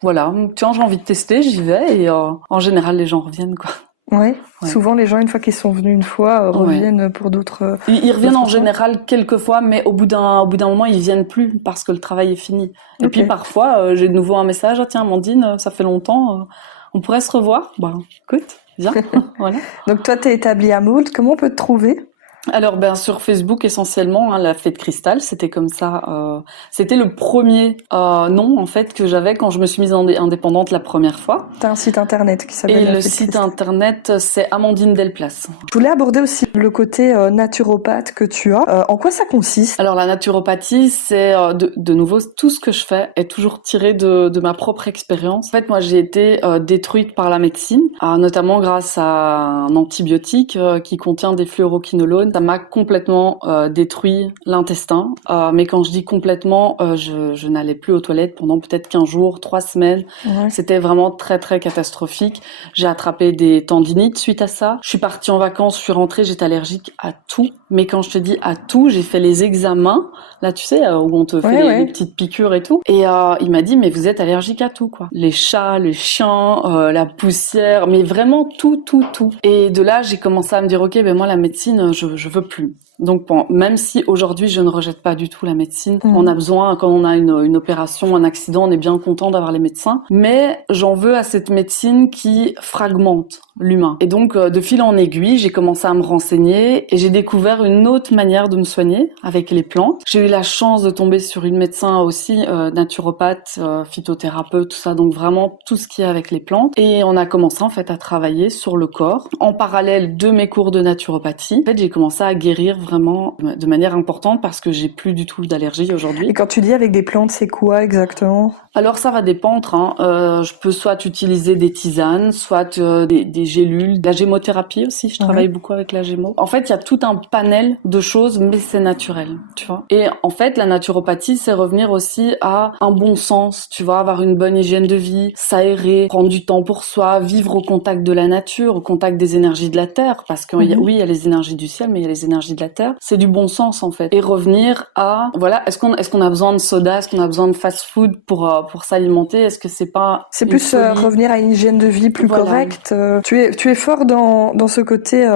Voilà, tiens, j'ai envie de tester, j'y vais et en général, les gens reviennent, quoi. Ouais. Souvent, les gens, une fois qu'ils sont venus une fois, reviennent pour d'autres. Ils reviennent en général quelques fois, mais au bout d'un moment, ils viennent plus parce que le travail est fini. Et puis parfois, j'ai de nouveau un message. Ah, tiens, Amandine, ça fait longtemps, on pourrait se revoir. Bah, écoute, viens. Voilà. Donc toi, t'es établie à Moult. Comment on peut te trouver? Alors sur Facebook essentiellement, la Fée de Cristal, c'était comme ça. C'était le premier nom en fait que j'avais quand je me suis mise indépendante la première fois. T'as un site internet qui s'appelle. Et le site internet, c'est Amandine Delplace. Je voulais aborder aussi le côté naturopathe que tu as. En quoi ça consiste? Alors la naturopathie, c'est de nouveau tout ce que je fais est toujours tiré de ma propre expérience. En fait, moi j'ai été détruite par la médecine, notamment grâce à un antibiotique qui contient des fluoroquinolones. Ça m'a complètement détruit l'intestin. Mais quand je dis complètement, je n'allais plus aux toilettes pendant peut-être 15 jours, 3 semaines. Ouais. C'était vraiment très très catastrophique. J'ai attrapé des tendinites suite à ça. Je suis partie en vacances, je suis rentrée, j'étais allergique à tout. Mais quand je te dis à tout, j'ai fait les examens. Là, tu sais, où on te fait les petites piqûres et tout. Et il m'a dit, mais vous êtes allergique à tout, quoi. Les chats, les chiens, la poussière, mais vraiment tout. Et de là, j'ai commencé à me dire, ok, ben moi, la médecine, je veux plus. Donc, bon, même si aujourd'hui je ne rejette pas du tout la médecine, on a besoin, quand on a une opération, un accident, on est bien content d'avoir les médecins, mais j'en veux à cette médecine qui fragmente l'humain. Et donc, de fil en aiguille, j'ai commencé à me renseigner et j'ai découvert une autre manière de me soigner avec les plantes. J'ai eu la chance de tomber sur une médecin aussi, naturopathe, phytothérapeute, tout ça, donc vraiment tout ce qui est avec les plantes. Et on a commencé en fait à travailler sur le corps. En parallèle de mes cours de naturopathie, en fait, j'ai commencé à guérir vraiment de manière importante parce que j'ai plus du tout d'allergie aujourd'hui. Et quand tu dis avec des plantes, c'est quoi exactement? Alors ça va dépendre. Je peux soit utiliser des tisanes, soit des gélules, de la gémothérapie aussi. Je travaille beaucoup avec la gémo. En fait, il y a tout un panel de choses, mais c'est naturel, tu vois. Et en fait, la naturopathie, c'est revenir aussi à un bon sens, tu vois, avoir une bonne hygiène de vie, s'aérer, prendre du temps pour soi, vivre au contact de la nature, au contact des énergies de la terre, parce que oui, il y a les énergies du ciel, mais il y a les énergies de la terre. C'est du bon sens en fait. Et revenir à voilà, est-ce qu'on a besoin de soda, est-ce qu'on a besoin de fast-food pour s'alimenter, est-ce que c'est pas plus revenir à une hygiène de vie plus correcte. Tu es fort dans ce côté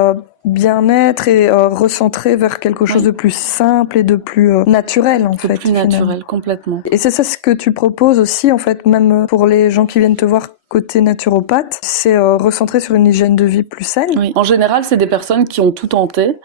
bien-être et recentré vers quelque chose de plus simple et de plus naturel en fait. Plus naturel complètement. Et c'est ça ce que tu proposes aussi en fait, même pour les gens qui viennent te voir côté naturopathe, c'est recentré sur une hygiène de vie plus saine. Oui. En général, c'est des personnes qui ont tout tenté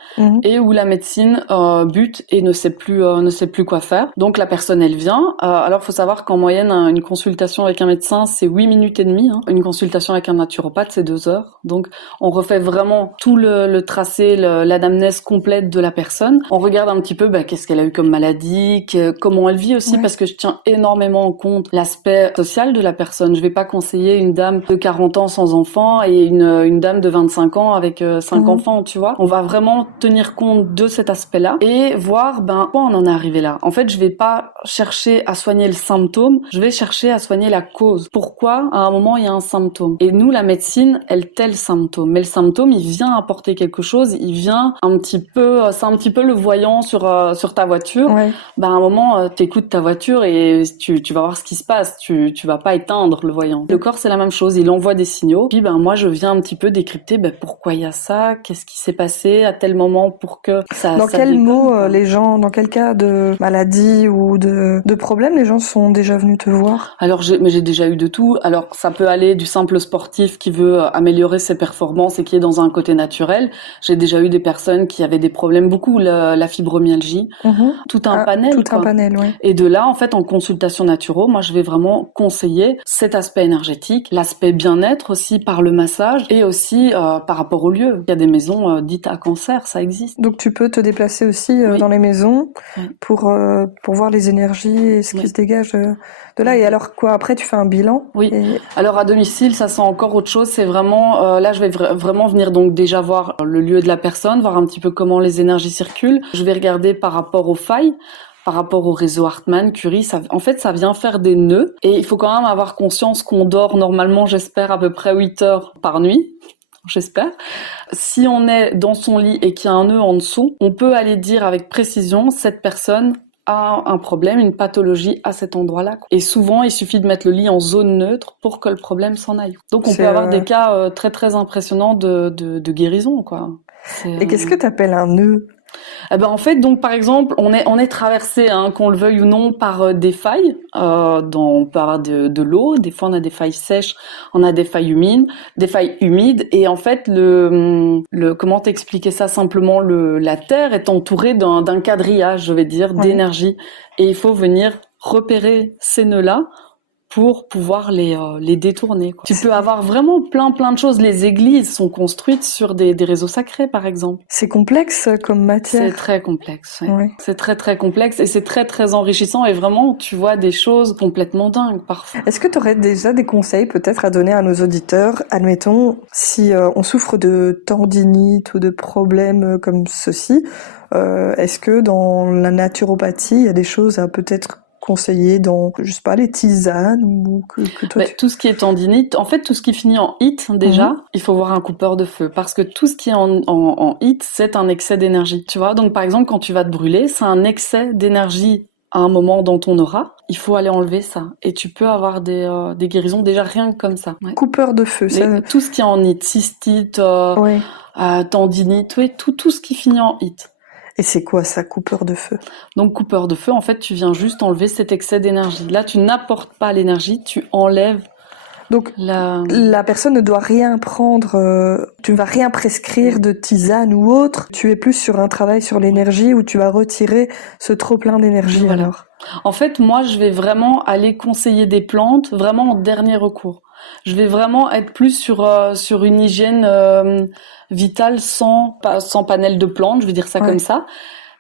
et où la médecine bute et ne sait plus quoi faire. Donc la personne elle vient. Alors faut savoir qu'en moyenne une consultation avec un médecin c'est 8 minutes et demie. Une consultation avec un naturopathe c'est 2 heures. Donc on refait vraiment tout le tracé, l'anamnèse complète de la personne. On regarde un petit peu qu'est-ce qu'elle a eu comme maladie, comment elle vit aussi parce que je tiens énormément en compte l'aspect social de la personne. Je vais pas conseiller une dame de 40 ans sans enfant et une dame de 25 ans avec 5 enfants, tu vois. On va vraiment tenir compte de cet aspect-là et voir pourquoi on en est arrivé là. En fait, je vais pas chercher à soigner le symptôme, je vais chercher à soigner la cause. Pourquoi à un moment il y a un symptôme? Et nous, la médecine, elle tait le symptôme. Mais le symptôme, il vient apporter quelque chose, il vient c'est un petit peu le voyant sur ta voiture. Ouais. À un moment, t'écoutes ta voiture et tu vas voir ce qui se passe. Tu vas pas éteindre le voyant. Le corps, c'est la même chose, il envoie des signaux. Puis moi je viens un petit peu décrypter pourquoi il y a ça, qu'est-ce qui s'est passé à tel moment pour que ça. Dans quel mot les gens, dans quel cas de maladie ou de problème les gens sont déjà venus te voir? Alors j'ai déjà eu de tout. Alors ça peut aller du simple sportif qui veut améliorer ses performances et qui est dans un côté naturel. J'ai déjà eu des personnes qui avaient des problèmes, beaucoup la fibromyalgie, tout un panel. Tout un panel, ouais. Et de là en fait en consultation naturo, moi je vais vraiment conseiller cet aspect énergétique, l'aspect bien-être aussi par le massage et aussi par rapport au lieu. Il y a des maisons dites à cancer, ça existe. Donc tu peux te déplacer aussi dans les maisons pour voir les énergies et ce qui se dégage de là. Et alors quoi, après tu fais un bilan? Oui. Alors à domicile, ça c'est encore autre chose. C'est vraiment là je vais vraiment venir donc déjà voir le lieu de la personne, voir un petit peu comment les énergies circulent. Je vais regarder par rapport aux failles. Par rapport au réseau Hartmann, Curie, ça vient faire des nœuds. Et il faut quand même avoir conscience qu'on dort normalement, j'espère, à peu près 8 heures par nuit. J'espère. Si on est dans son lit et qu'il y a un nœud en dessous, on peut aller dire avec précision, cette personne a un problème, une pathologie à cet endroit-là. Et souvent, il suffit de mettre le lit en zone neutre pour que le problème s'en aille. Donc, on peut avoir des cas très très impressionnants de guérison, quoi. Et qu'est-ce que tu appelles un nœud? Eh ben en fait, donc par exemple, on est traversé, qu'on le veuille ou non, par des failles. On peut avoir de l'eau. Des fois, on a des failles sèches, on a des failles humides. Et en fait, comment t'expliquer ça simplement, la terre est entourée d'un quadrillage, je vais dire, d'énergie. Et il faut venir repérer ces nœuds-là pour pouvoir les détourner, quoi. Tu peux avoir vraiment plein de choses. Les églises sont construites sur des réseaux sacrés, par exemple. C'est complexe comme matière. C'est très complexe, oui. C'est très très complexe et c'est très très enrichissant et vraiment tu vois des choses complètement dingues parfois. Est-ce que tu aurais déjà des conseils peut-être à donner à nos auditeurs? Admettons, si on souffre de tendinite ou de problèmes comme ceci, est-ce que dans la naturopathie, il y a des choses à peut-être conseiller dans, je sais pas, les tisanes ou que toi tout ce qui est tendinite, en fait, tout ce qui finit en it, déjà, il faut voir un coupeur de feu. Parce que tout ce qui est en it, c'est un excès d'énergie. Tu vois, donc par exemple, quand tu vas te brûler, c'est un excès d'énergie à un moment dans ton aura. Il faut aller enlever ça. Et tu peux avoir des guérisons déjà rien que comme ça. Ouais. Coupeur de feu, ça... Tout ce qui est en it, cystite, tendinite, tout ce qui finit en it. Et c'est quoi ça, coupeur de feu? Donc coupeur de feu, en fait, tu viens juste enlever cet excès d'énergie. Là, tu n'apportes pas l'énergie, tu enlèves. Donc la personne ne doit rien prendre, tu ne vas rien prescrire de tisane ou autre. Tu es plus sur un travail sur l'énergie où tu vas retirer ce trop plein d'énergie. Voilà. Alors. En fait, moi, je vais vraiment aller conseiller des plantes, vraiment en dernier recours. Je vais vraiment être plus sur une hygiène vitale sans panel de plantes, je vais dire ça comme ça.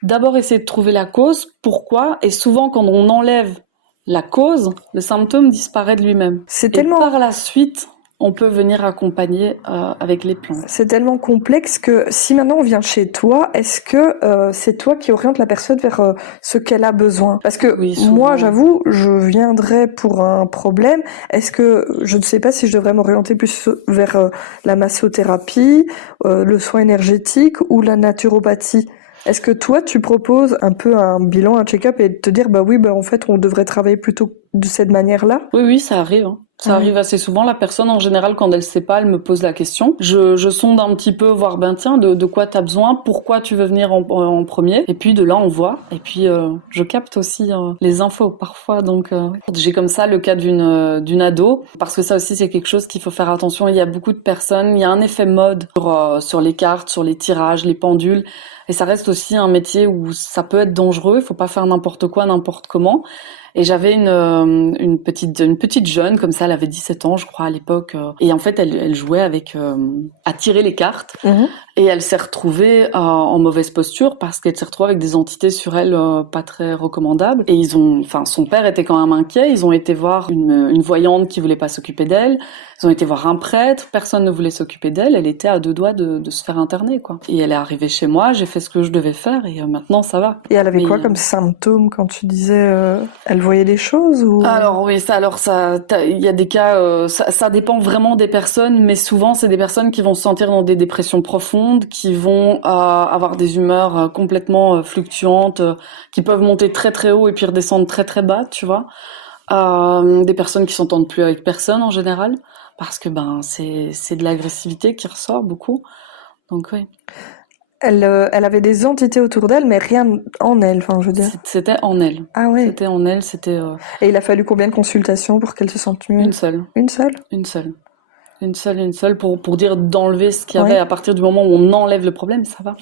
D'abord, essayer de trouver la cause. Pourquoi? Et souvent, quand on enlève la cause, le symptôme disparaît de lui-même. Et par la suite, on peut venir accompagner avec les plantes. C'est tellement complexe que si maintenant on vient chez toi, est-ce que c'est toi qui oriente la personne vers ce qu'elle a besoin? Parce que moi, j'avoue, je viendrais pour un problème. Est-ce que je ne sais pas si je devrais m'orienter plus vers la massothérapie, le soin énergétique ou la naturopathie? Est-ce que toi, tu proposes un peu un bilan, un check-up et te dire, en fait, on devrait travailler plutôt de cette manière-là? Oui, ça arrive. Ça arrive assez souvent. La personne, en général, quand elle sait pas, elle me pose la question. Je sonde un petit peu, voir, tiens, de quoi t'as besoin, pourquoi tu veux venir en premier. Et puis, de là, on voit. Et puis, je capte aussi les infos, parfois. Donc, j'ai comme ça le cas d'une ado. Parce que ça aussi, c'est quelque chose qu'il faut faire attention. Il y a beaucoup de personnes. Il y a un effet mode sur les cartes, sur les tirages, les pendules. Et ça reste aussi un métier où ça peut être dangereux. Il faut pas faire n'importe quoi, n'importe comment. Et j'avais une petite jeune, comme ça, elle avait 17 ans, je crois, à l'époque. Et en fait, elle jouait à tirer les cartes. Et elle s'est retrouvée en mauvaise posture parce qu'elle s'est retrouvée avec des entités sur elle pas très recommandables. Et son père était quand même inquiet. Ils ont été voir une voyante qui voulait pas s'occuper d'elle. Ils ont été voir un prêtre. Personne ne voulait s'occuper d'elle. Elle était à 2 doigts de se faire interner, quoi. Et elle est arrivée chez moi. J'ai fait ce que je devais faire et maintenant ça va. Et elle avait quoi comme symptômes quand tu disais elle voyait des choses ou... Alors il y a des cas, ça dépend vraiment des personnes, mais souvent c'est des personnes qui vont se sentir dans des dépressions profondes, qui vont avoir des humeurs complètement fluctuantes, qui peuvent monter très très haut et puis redescendre très très bas, tu vois. Des personnes qui s'entendent plus avec personne en général, parce que c'est de l'agressivité qui ressort beaucoup. Donc oui. Elle avait des entités autour d'elle, mais rien en elle, enfin, je veux dire. C'était en elle. Ah ouais. C'était en elle, c'était... Et il a fallu combien de consultations pour qu'elle se sente mieux? Une seule. Une seule? Une seule pour dire d'enlever ce qu'il y avait. À partir du moment où on enlève le problème, ça va.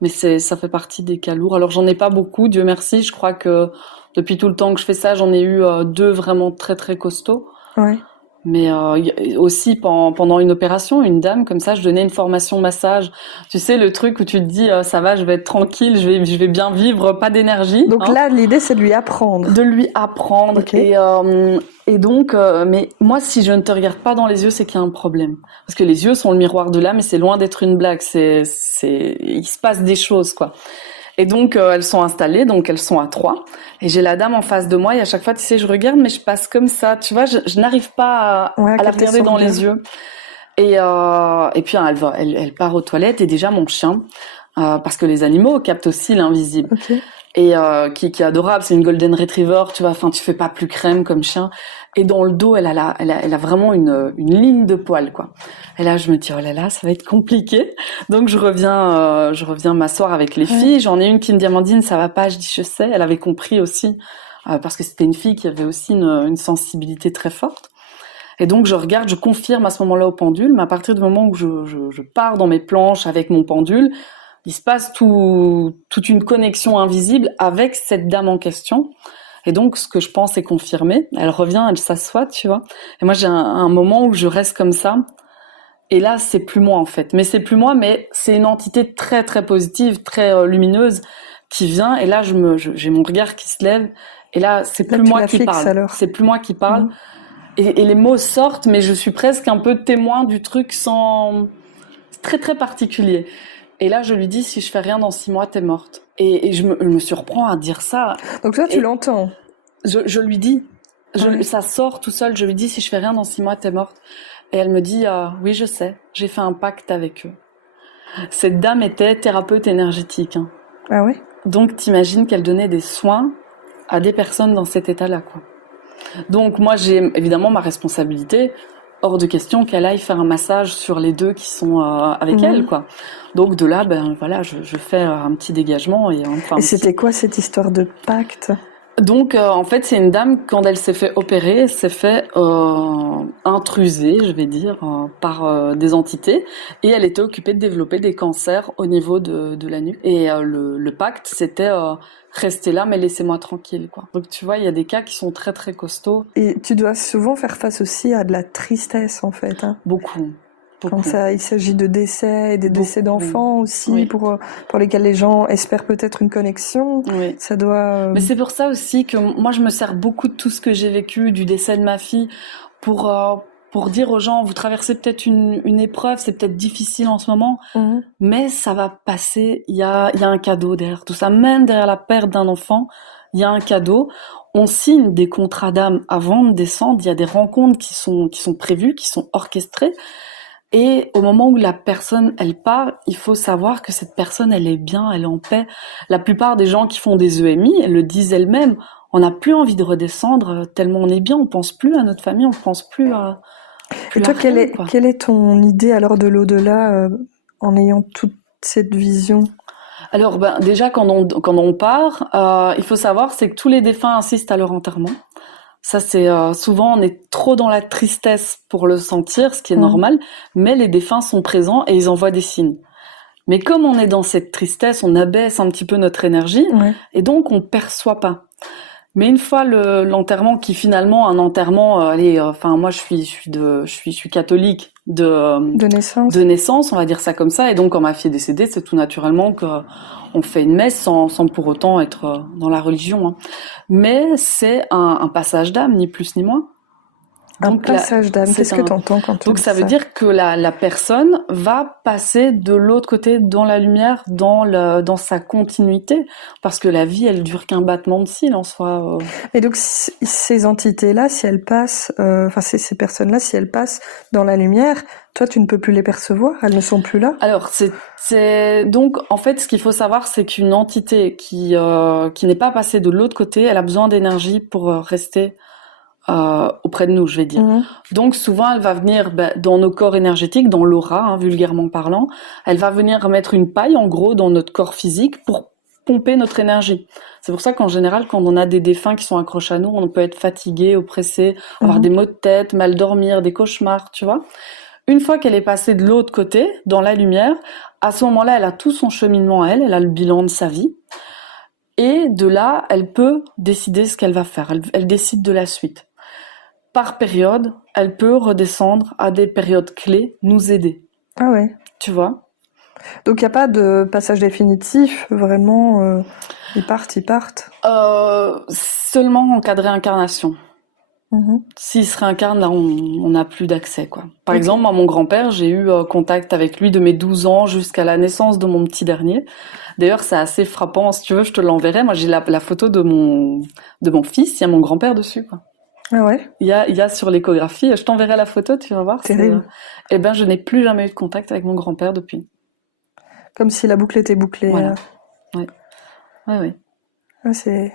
Mais ça fait partie des cas lourds. Alors j'en ai pas beaucoup, Dieu merci. Je crois que depuis tout le temps que je fais ça, j'en ai eu 2 vraiment très très costauds. Ouais. Mais aussi pendant une opération, une dame comme ça, je donnais une formation massage. Tu sais, le truc où tu te dis ça va, je vais être tranquille, je vais bien vivre, pas d'énergie. Donc là, l'idée c'est de lui apprendre. De lui apprendre. Okay. Et donc, mais moi, si je ne te regarde pas dans les yeux, c'est qu'il y a un problème. Parce que les yeux sont le miroir de l'âme, et c'est loin d'être une blague. Il se passe des choses, quoi. Et donc, elles sont installées, donc elles sont à 3. Et j'ai la dame en face de moi, et à chaque fois, tu sais, je regarde, mais je passe comme ça. Tu vois, je n'arrive pas à la regarder dans les yeux. Et puis, elle part aux toilettes, et déjà, mon chien, parce que les animaux captent aussi l'invisible. Okay. et qui est adorable. C'est une golden retriever, tu vois. Enfin, tu fais pas plus crème comme chien. Et dans le dos, elle a vraiment une ligne de poils, quoi. Et là, je me dis, oh là là, ça va être compliqué. Donc, je reviens m'asseoir avec les filles. J'en ai une qui me dit, Amandine, ça va pas. Je dis, je sais. Elle avait compris aussi, parce que c'était une fille qui avait aussi une sensibilité très forte. Et donc, je regarde, je confirme à ce moment-là au pendule. Mais à partir du moment où je pars dans mes planches avec mon pendule, il se passe toute une connexion invisible avec cette dame en question. Et donc, ce que je pense est confirmé. Elle revient, elle s'assoit, tu vois. Et moi, j'ai un moment où je reste comme ça. Et là, c'est plus moi, en fait. Mais c'est plus moi, mais c'est une entité très, très positive, très lumineuse qui vient. Et là, j'ai mon regard qui se lève. Et là, c'est plus moi qui parle. Alors. C'est plus moi qui parle. Et les mots sortent, mais je suis presque un peu témoin du truc sans... C'est très, très particulier. Et là, je lui dis, si je fais rien dans 6 mois, t'es morte. Et je me surprends à dire ça. Donc là, tu l'entends. Je lui dis, ça sort tout seul, je lui dis, si je fais rien dans 6 mois, t'es morte. Et elle me dit, oui, je sais, j'ai fait un pacte avec eux. Cette dame était thérapeute énergétique. Hein. Ah ouais? Donc, t'imagines qu'elle donnait des soins à des personnes dans cet état-là, quoi. Donc, moi, j'ai évidemment ma responsabilité. Hors de question qu'elle aille faire un massage sur les deux qui sont avec elle, quoi. Donc de là, voilà, je fais un petit dégagement et c'était quoi cette histoire de pacte? Donc en fait, c'est une dame, quand elle s'est fait opérer, elle s'est fait intruser, je vais dire, par des entités, et elle était occupée de développer des cancers au niveau de la nuque. Et le pacte, c'était rester là, mais laissez-moi tranquille, quoi. Donc tu vois, il y a des cas qui sont très très costauds. Et tu dois souvent faire face aussi à de la tristesse, en fait. Hein. Beaucoup. Quand il s'agit de décès et des décès d'enfants aussi, pour lesquels les gens espèrent peut-être une connexion, ça doit... Mais c'est pour ça aussi que moi je me sers beaucoup de tout ce que j'ai vécu, du décès de ma fille, pour dire aux gens, vous traversez peut-être une épreuve, c'est peut-être difficile en ce moment, mais ça va passer, il y a un cadeau derrière tout ça, même derrière la perte d'un enfant, il y a un cadeau. On signe des contrats d'âme avant de descendre, il y a des rencontres qui sont prévues, qui sont orchestrées. Et au moment où la personne, elle part, il faut savoir que cette personne, elle est bien, elle est en paix. La plupart des gens qui font des EMI, elles le disent elles-mêmes, on n'a plus envie de redescendre tellement on est bien, on pense plus à notre famille, on pense plus à... Et toi, quelle est ton idée alors de l'au-delà en ayant toute cette vision? Alors, déjà, quand on part, il faut savoir, c'est que tous les défunts assistent à leur enterrement. Ça, c'est souvent, on est trop dans la tristesse pour le sentir, ce qui est normal, mais les défunts sont présents et ils envoient des signes. Mais comme on est dans cette tristesse, on abaisse un petit peu notre énergie et donc on perçoit pas. Mais une fois l'enterrement, qui finalement un enterrement, moi je suis catholique de naissance, on va dire ça comme ça, et donc quand ma fille est décédée, c'est tout naturellement que on fait une messe sans pour autant être dans la religion. Hein. Mais c'est un passage d'âme, ni plus ni moins. Donc, un passage d'âme, qu'est-ce que tu entends quand tu dis ça? Donc ça veut dire que la personne va passer de l'autre côté, dans la lumière, dans sa continuité, parce que la vie, elle dure qu'un battement de cils en soi. Et donc ces entités-là, si elles passent, ces personnes-là, si elles passent dans la lumière, toi, tu ne peux plus les percevoir, elles ne sont plus là. Alors c'est donc en fait, ce qu'il faut savoir, c'est qu'une entité qui n'est pas passée de l'autre côté, elle a besoin d'énergie pour rester auprès de nous, je vais dire. Donc souvent, elle va venir dans nos corps énergétiques, dans l'aura, vulgairement parlant. Elle va venir mettre une paille, en gros, dans notre corps physique pour pomper notre énergie. C'est pour ça qu'en général, quand on a des défunts qui sont accrochés à nous, on peut être fatigué, oppressé, avoir des maux de tête, mal dormir, des cauchemars, tu vois. Une fois qu'elle est passée de l'autre côté, dans la lumière, à ce moment-là, elle a tout son cheminement à elle a le bilan de sa vie. Et de là, elle peut décider ce qu'elle va faire. Elle décide de la suite. Par période, elle peut redescendre à des périodes clés, nous aider. Ah ouais. Tu vois? Donc il n'y a pas de passage définitif, vraiment, ils partent. Seulement en cas de réincarnation. S'il se réincarne, là, on n'a plus d'accès, quoi. Par exemple, moi, mon grand-père, j'ai eu contact avec lui de mes 12 ans jusqu'à la naissance de mon petit dernier. D'ailleurs, c'est assez frappant. Si tu veux, je te l'enverrai. Moi, j'ai la photo de mon fils. Il y a mon grand-père dessus, quoi. Ah ouais. Il y a sur l'échographie. Je t'enverrai la photo, tu vas voir. Terrible. Je n'ai plus jamais eu de contact avec mon grand-père depuis. Comme si la boucle était bouclée. Voilà. Oui. C'est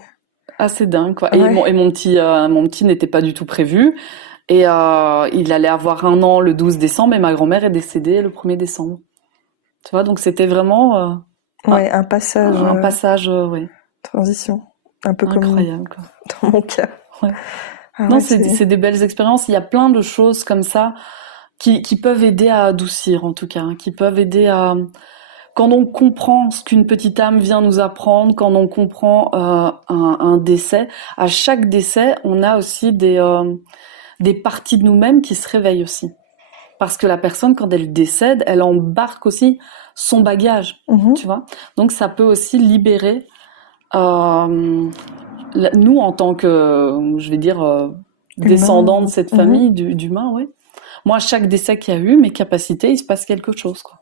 assez dingue, quoi. Ouais. Et mon petit n'était pas du tout prévu. Et il allait avoir 1 an le 12 décembre et ma grand-mère est décédée le 1er décembre. Tu vois, donc c'était vraiment un passage. Un passage, ouais. Transition. Un peu incroyable, comme quoi. dans mon cas. Ouais. Non, c'est des belles expériences. Il y a plein de choses comme ça qui peuvent aider à adoucir, en tout cas, hein, qui peuvent aider à... Quand on comprend ce qu'une petite âme vient nous apprendre, quand on comprend un décès, à chaque décès, on a aussi des parties de nous-mêmes qui se réveillent aussi. Parce que la personne, quand elle décède, elle embarque aussi son bagage, tu vois. Donc ça peut aussi libérer nous en tant que, je vais dire, descendants de cette famille d'humains, ouais. Moi, à chaque décès qu'il y a eu, mes capacités, il se passe quelque chose, quoi.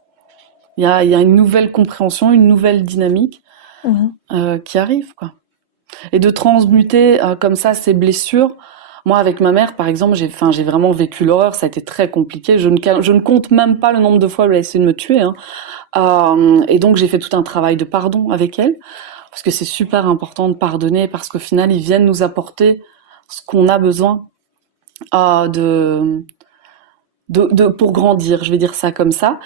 Il y a une nouvelle compréhension, une nouvelle dynamique qui arrive, quoi. Et de transmuter comme ça ces blessures. Moi, avec ma mère, par exemple, j'ai vraiment vécu l'horreur. Ça a été très compliqué. Je ne compte même pas le nombre de fois où elle a essayé de me tuer. Et donc, j'ai fait tout un travail de pardon avec elle. Parce que c'est super important de pardonner, parce qu'au final, ils viennent nous apporter ce qu'on a besoin pour grandir. Je vais dire ça comme ça.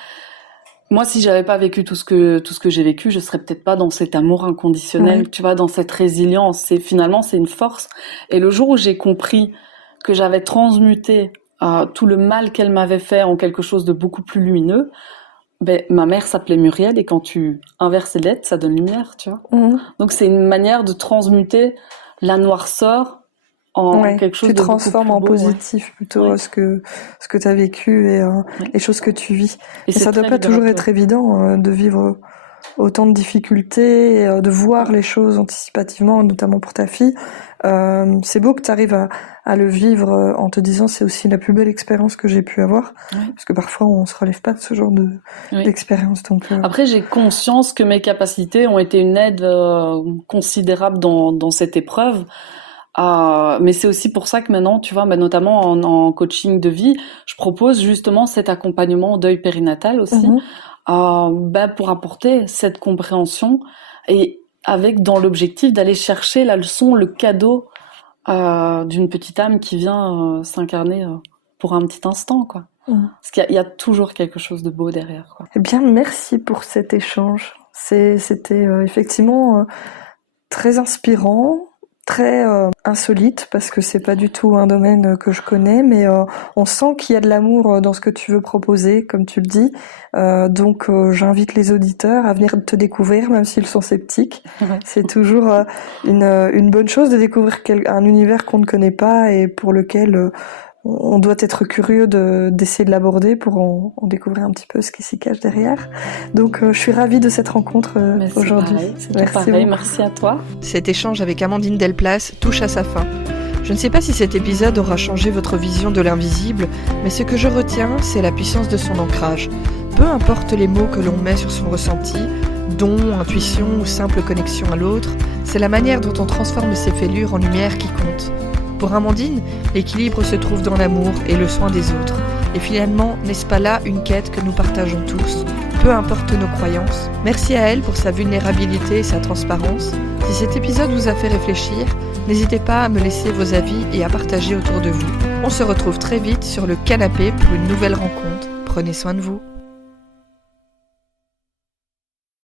Moi, si j'avais pas vécu tout ce que j'ai vécu, je serais peut-être pas dans cet amour inconditionnel, tu vois, dans cette résilience. Finalement, c'est une force. Et le jour où j'ai compris que j'avais transmuté tout le mal qu'elle m'avait fait en quelque chose de beaucoup plus lumineux, ma mère s'appelait Muriel, et quand tu inverses les lettres, ça donne lumière, tu vois. Donc c'est une manière de transmuter la noirceur en quelque chose de beaucoup plus beau. Tu transformes en positif plutôt ce que tu as vécu et les choses que tu vis. Et ça doit pas toujours être évident de vivre autant de difficultés, de voir les choses anticipativement, notamment pour ta fille. C'est beau que tu arrives à le vivre en te disant c'est aussi la plus belle expérience que j'ai pu avoir, parce que parfois on se relève pas de ce genre d'expérience. Donc après, j'ai conscience que mes capacités ont été une aide considérable dans cette épreuve. Mais c'est aussi pour ça que maintenant, tu vois, notamment en coaching de vie, je propose justement cet accompagnement au deuil périnatal aussi, pour apporter cette compréhension et dans l'objectif d'aller chercher la leçon, le cadeau d'une petite âme qui vient s'incarner pour un petit instant, quoi. Parce qu'il y a toujours quelque chose de beau derrière, quoi. Eh bien, merci pour cet échange. C'était effectivement très inspirant, très insolite, parce que c'est pas du tout un domaine que je connais, mais on sent qu'il y a de l'amour dans ce que tu veux proposer, comme tu le dis. Donc j'invite les auditeurs à venir te découvrir, même s'ils sont sceptiques. C'est toujours une bonne chose de découvrir un univers qu'on ne connaît pas et pour lequel on doit être curieux d'essayer de l'aborder pour en découvrir un petit peu ce qui s'y cache derrière. Donc je suis ravie de cette rencontre aujourd'hui. Merci à toi. Cet échange avec Amandine Delplace touche à sa fin. Je ne sais pas si cet épisode aura changé votre vision de l'invisible, mais ce que je retiens, c'est la puissance de son ancrage. Peu importe les mots que l'on met sur son ressenti, don, intuition ou simple connexion à l'autre, c'est la manière dont on transforme ses fêlures en lumière qui compte. Pour Amandine, l'équilibre se trouve dans l'amour et le soin des autres. Et finalement, n'est-ce pas là une quête que nous partageons tous, peu importe nos croyances? Merci à elle pour sa vulnérabilité et sa transparence. Si cet épisode vous a fait réfléchir, n'hésitez pas à me laisser vos avis et à partager autour de vous. On se retrouve très vite sur le canapé pour une nouvelle rencontre. Prenez soin de vous.